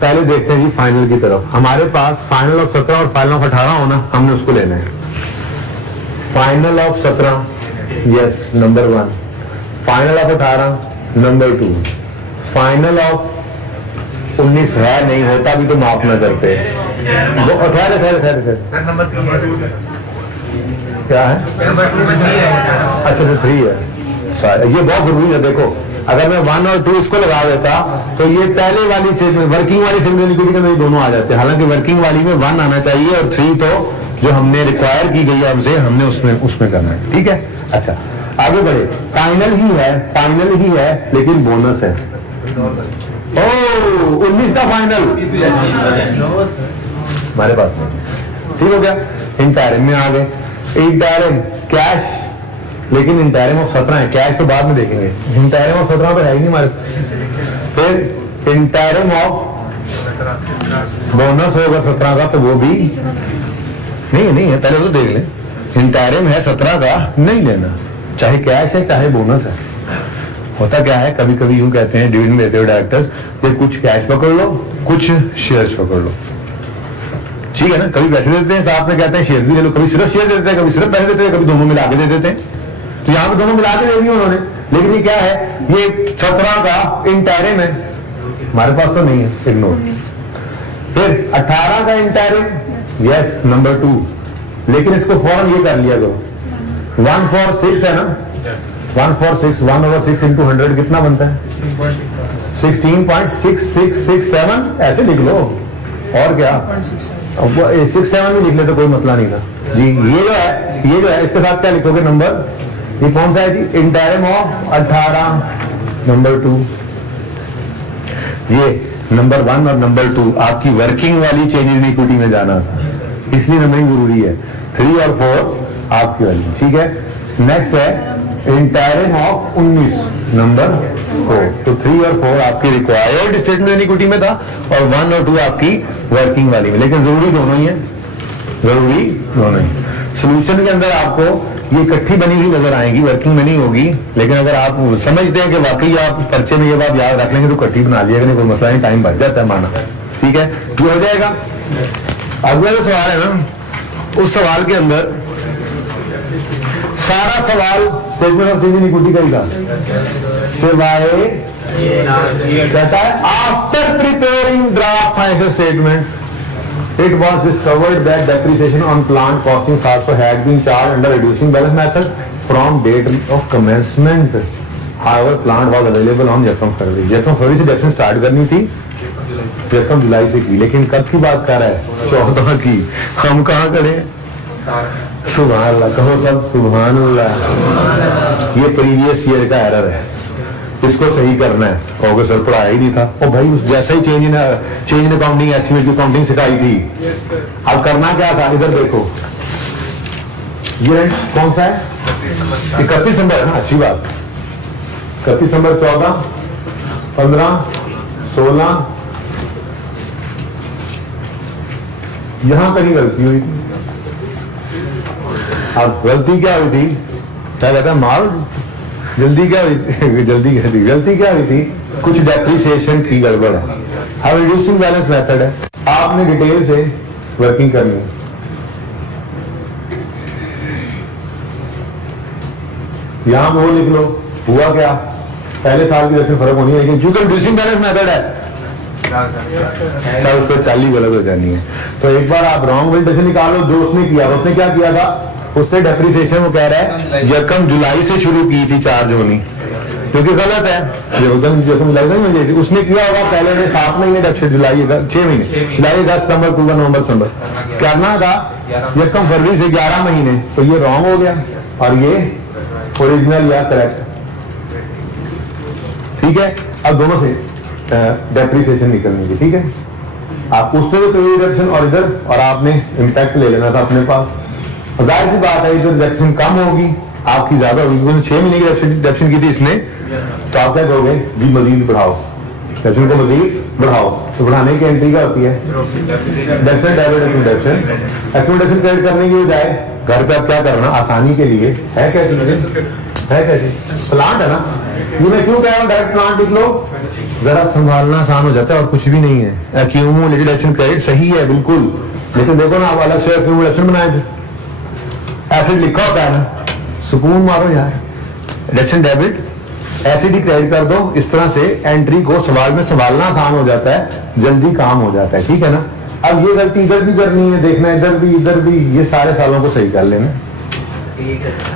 पहले देखते हैं जी फाइनल की तरफ। हमारे पास फाइनल ऑफ 17 और फाइनल ऑफ 18 होना, हमने उसको लेना है। Final of 17 yes number 1, final of 18 number 2, final of 19 है नहीं, होता भी तो माफ ना करते। क्या है, अच्छा 3 है, ये बहुत जरूरी है। देखो अगर मैं 1 और 2 इसको लगा देता तो ये पहले वाली चीज में वर्किंग वाली सिंगल इक्विटी के अंदर दोनों आ जाते हैं, हालांकि वर्किंग वाली में 1 आना चाहिए और 3 तो जो हमने रिक्वायर की गई हमसे, हमने उसमें करना है, ठीक है। अच्छा आगे बढ़े, फाइनल ही है लेकिन बोनस है। ओ 19 का फाइनल हमारे पास ठीक हो गया। इंटायरम में आ गए, इंटायरम कैश, लेकिन इंटायरम ऑफ 17 है, कैश तो बाद में देखेंगे, इंटायरम ऑफ 17 तो है ही नहीं हमारे। फिर इंटायरम ऑफ बोनस होगा 17 का, तो वो भी नहीं है, पहले तो देख लें। इंटायरम है 17 का, नहीं लेना, चाहे कैश है चाहे बोनस है। होता क्या है, कभी कभी यूं कहते हैं डिविडेंड देते हुए डायरेक्टर्स कि कुछ कैश पकड़ लो कुछ शेयर्स पकड़ लो, ठीक है ना। कभी पैसे देते हैं, साथ में कहते हैं शेयर भी ले लो, कभी सिर्फ शेयर देते हैं, कभी सिर्फ पैसे देते हैं, कभी दोनों मिला के दे देते हैं। तो यहाँ पे दोनों मिला के दे दिए उन्होंने, लेकिन ये क्या है, ये 17 का इंटायरम है, हमारे पास तो नहीं है, इग्नोर। फिर 18 का इंटायरम यस नंबर 2, लेकिन इसको फौरन ये कर लिया करो, 1 for 6 है ना, 1 for 6, 1 over 6 into 100 कितना बनता है, 16.6667, ऐसे लिख लो और क्या, 67 भी लिख ले तो कोई मसला नहीं था जी। ये जो है इसके साथ क्या लिखोगे नंबर, ये कौन सा है जी, इंटायरम ऑफ 18 नंबर 2, ये नंबर 1 और नंबर 2 आपकी वर्किंग वाली चेंजेस इन इक्विटी में जाना था, इसलिए नंबरिंग जरूरी है। 3 और 4 आपकी वाली, ठीक है। नेक्स्ट है इंटायरम ऑफ 19 नंबर 4, तो 3 और 4 आपकी रिक्वायर्ड स्टेटमेंट इक्विटी में था और 1 और 2 आपकी वर्किंग वाली में, लेकिन जरूरी दोनों ही है, जरूरी दोनों ही। सोल्यूशन के अंदर आपको ये इकट्ठी बनी हुई नजर आएगी, वर्किंग में नहीं होगी, लेकिन अगर आप समझते हैं कि वाकई आप पर्चे में ये बात याद रख लेंगे तो इकट्ठी बना लिएगा, नहीं कोई मसला नहीं, टाइम बच जाता है माना, ठीक है, ये हो जाएगा। अगला जो सवाल है ना, उस सवाल के अंदर सारा सवाल statement of change in equity का ही था, सिवाय कहता है after preparing draft financial statements it was discovered that depreciation on plant costings also had been charged under reducing balance method from date of commencement however plant was available on यकम फरवरी। यकम फरवरी से डेप्शन start करनी थी, यकम जुलाई से की, लेकिन कब की बात कर रहा है? 14 की। हम कहाँ खड़े? सुभान अल्लाह, कहो सब सुभान अल्लाह। ये प्रीवियस ईयर का एरर है, इसको सही करना है। कहोगे सर पढ़ाया ही नहीं था, और भाई उस जैसा ही चेंज इन अकाउंटिंग एस्टिमेट की अकाउंटिंग सिखाई थी। अब करना क्या था? इधर देखो, ये कौन सा है? 31 दिसंबर है ना, अच्छी बात। 31 दिसंबर 14, 15, 16, यहां कहीं गलती हुई थी। अब गलती क्या हुई थी? क्या कहता है माल, जल्दी क्या हुई थी? गलती क्या हुई थी? कुछ डेप्रिसिएशन की गड़बड़ है। अब रिड्यूसिंग बैलेंस मेथड है, आपने डिटेल से वर्किंग करनी है। यहां वो लिख लो, हुआ क्या? पहले साल की रकम फर्क होनी है, लेकिन चूंकि रिड्यूसिंग बैलेंस मेथड है, चल उसको चाली गलत हो जानी है। तो एक बार आप रॉन्ग वेल्टेशन निकालो। जो उसने किया, उसने क्या किया था? उसने डेप्रिसिएशन, वो कह रहा है यकम जुलाई से शुरू की थी चार्ज होनी, क्योंकि गलत है। यकम जुलाई से नहीं थी, उसने किया होगा पहले ने 7 महीने डेप्शन, जुलाई 6 महीने, जुलाई 10 सितंबर, अक्टूबर, नवंबर, दिसंबर करना था। यकम फरवरी से 11 महीने, तो ये रॉन्ग हो गया और ये ओरिजिनल या करेक्ट। ठीक है, अब दोनों से डेप्रिसिएशन निकलनी थी। ठीक है, आप उसने तो कोई रिडक्शन और इधर, और आपने इम्पैक्ट ले लेना था अपने पास। जाहिर सी बात है, इधर रिडक्शन कम होगी, आपकी ज्यादा होगी। 6 महीने की रिडक्शन की थी इसने, तो आप क्या कहोगे? जी मजीद बढ़ाओ, रिडक्शन को मजीद बढ़ाओ। तो बढ़ाने की एंट्री क्या होती है? डेप्शन डेबिट एक्यूमुलेशन। एक्यूमुलेशन क्रेडिट करने की बजाय घर पे आप क्या करना आसानी के लिए है, क्या है, क्या प्लांट है ना, ये मैं क्यों कह रहा हूँ डायरेक्ट प्लांट लिख लो, जरा संभालना आसान हो जाता है और कुछ भी नहीं है। एक्यूमुलेटेड एक्शन क्रेडिट सही है बिल्कुल, लेकिन देखो ना, आप अलग से एक्यूमुलेशन बनाए थे, एसिड लिखा होता है ना, सुकून मारो यार। रिडक्शन डेबिट एसिड ही क्रेडिट कर दो, इस तरह से एंट्री को सवाल में संभालना आसान हो जाता है, जल्दी काम हो जाता है। ठीक है ना। अब ये गलती इधर भी करनी है, देखना इधर भी, ये सारे सालों को सही कर लेना।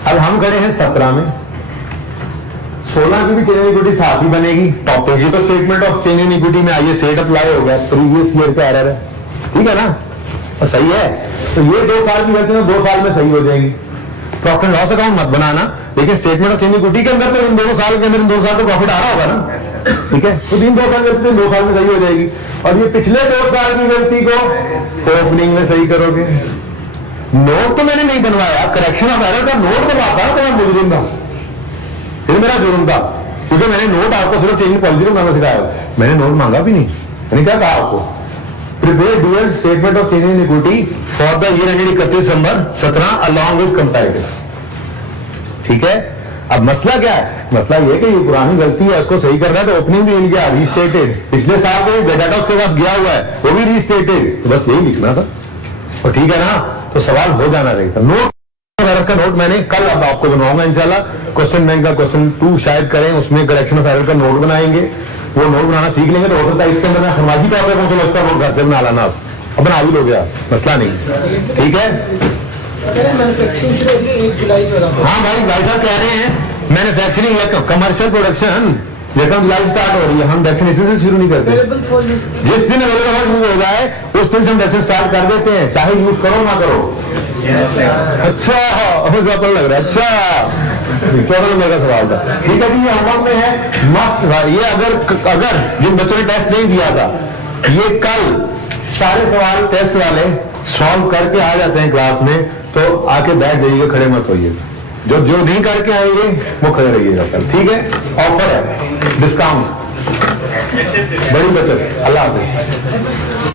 अब हम खड़े हैं 17 में, 16 की भी चेंज इन इक्विटी साथ ही बनेगी। टॉपिक ये तो statement of change in equity में आइए सेट अप्लाई हो गया, प्रीवियस ईयर का एरर है। ठीक है ना, तो सही है। तो ये 2 साल की गलती 2 साल में सही हो जाएंगी। प्रॉफिट एंड लॉस अकाउंट मत बनाना, लेकिन statement of change in equity के अंदर तो इन 2 साल के अंदर, इन 2 साल तो प्रॉफिट आ रहा होगा ना। ठीक है, तो 2 साल गलती 2 साल में सही हो जाएगी। और ये पिछले 2 साल की गलती को ओपनिंग में सही करोगे। नोट तो मैंने नहीं बनवाया, करेक्शन ऑफ एरर का नोट बनवाता तो मैं मुजरिम था, फिर मेरा जुर्म था, क्योंकि मैंने नोट आपको सिर्फ चेंज पॉलिसी को बनाना सिखाया, मैंने नोट मांगा भी नहीं। मैंने क्या कहा आपको? Prepare dual statement of change in equity for the year ended 31 December 17 along with comparative. ठीक है, अब मसला क्या है? मसला ये कि ये पुरानी गलती है, उसको सही करना है, तो ओपनिंग भी मिल गया, रीस्टेटेड। पिछले साल को डाटा उसके पास गया हुआ है, वो भी रीस्टेटेड, तो बस यही लिखना था और ठीक है ना, तो सवाल हो जाना चाहिए था। नोट का नोट मैंने कल अब आपको बनवाऊंगा इंशाल्लाह। क्वेश्चन बैंक का क्वेश्चन 2 शायद करें, उसमें करेक्शन ऑफ एरर का नोट बनाएंगे। वो नोट बनाना सीख लेंगे तो हो सकता है इसके अंदर मैं फरमाजी तौर पर पहुंचूंगा, उसका नोट घर से बना लाना, अब बना भी लोगे आप, मसला नहीं। ठीक है, हाँ भाई साहब कह रहे हैं मैन्युफैक्चरिंग या कमर्शियल प्रोडक्शन लेकिन जुलाई स्टार्ट हो रही है, हम डेफिनेशन से शुरू नहीं करते। जिस दिन अवेलेबल हो जाए उस दिन से हम डेफिनेशन स्टार्ट कर देते हैं, चाहे यूज करो ना करो। अच्छा लग रहा है। अच्छा 14 नंबर का सवाल था। ठीक है जी, ये होमवर्क में है मस्ट। ये अगर जिन बच्चों ने टेस्ट नहीं दिया था, ये कल सारे सवाल टेस्ट वाले सॉल्व करके आ जाते हैं क्लास में, तो आके बैठ जाइएगा, खड़े मत होइएगा। जो नहीं करके आएंगे वो खड़े रहिएगा कल। ठीक है, ऑफर है, डिस्काउंट, बड़ी बचत। अल्लाह हाफिज।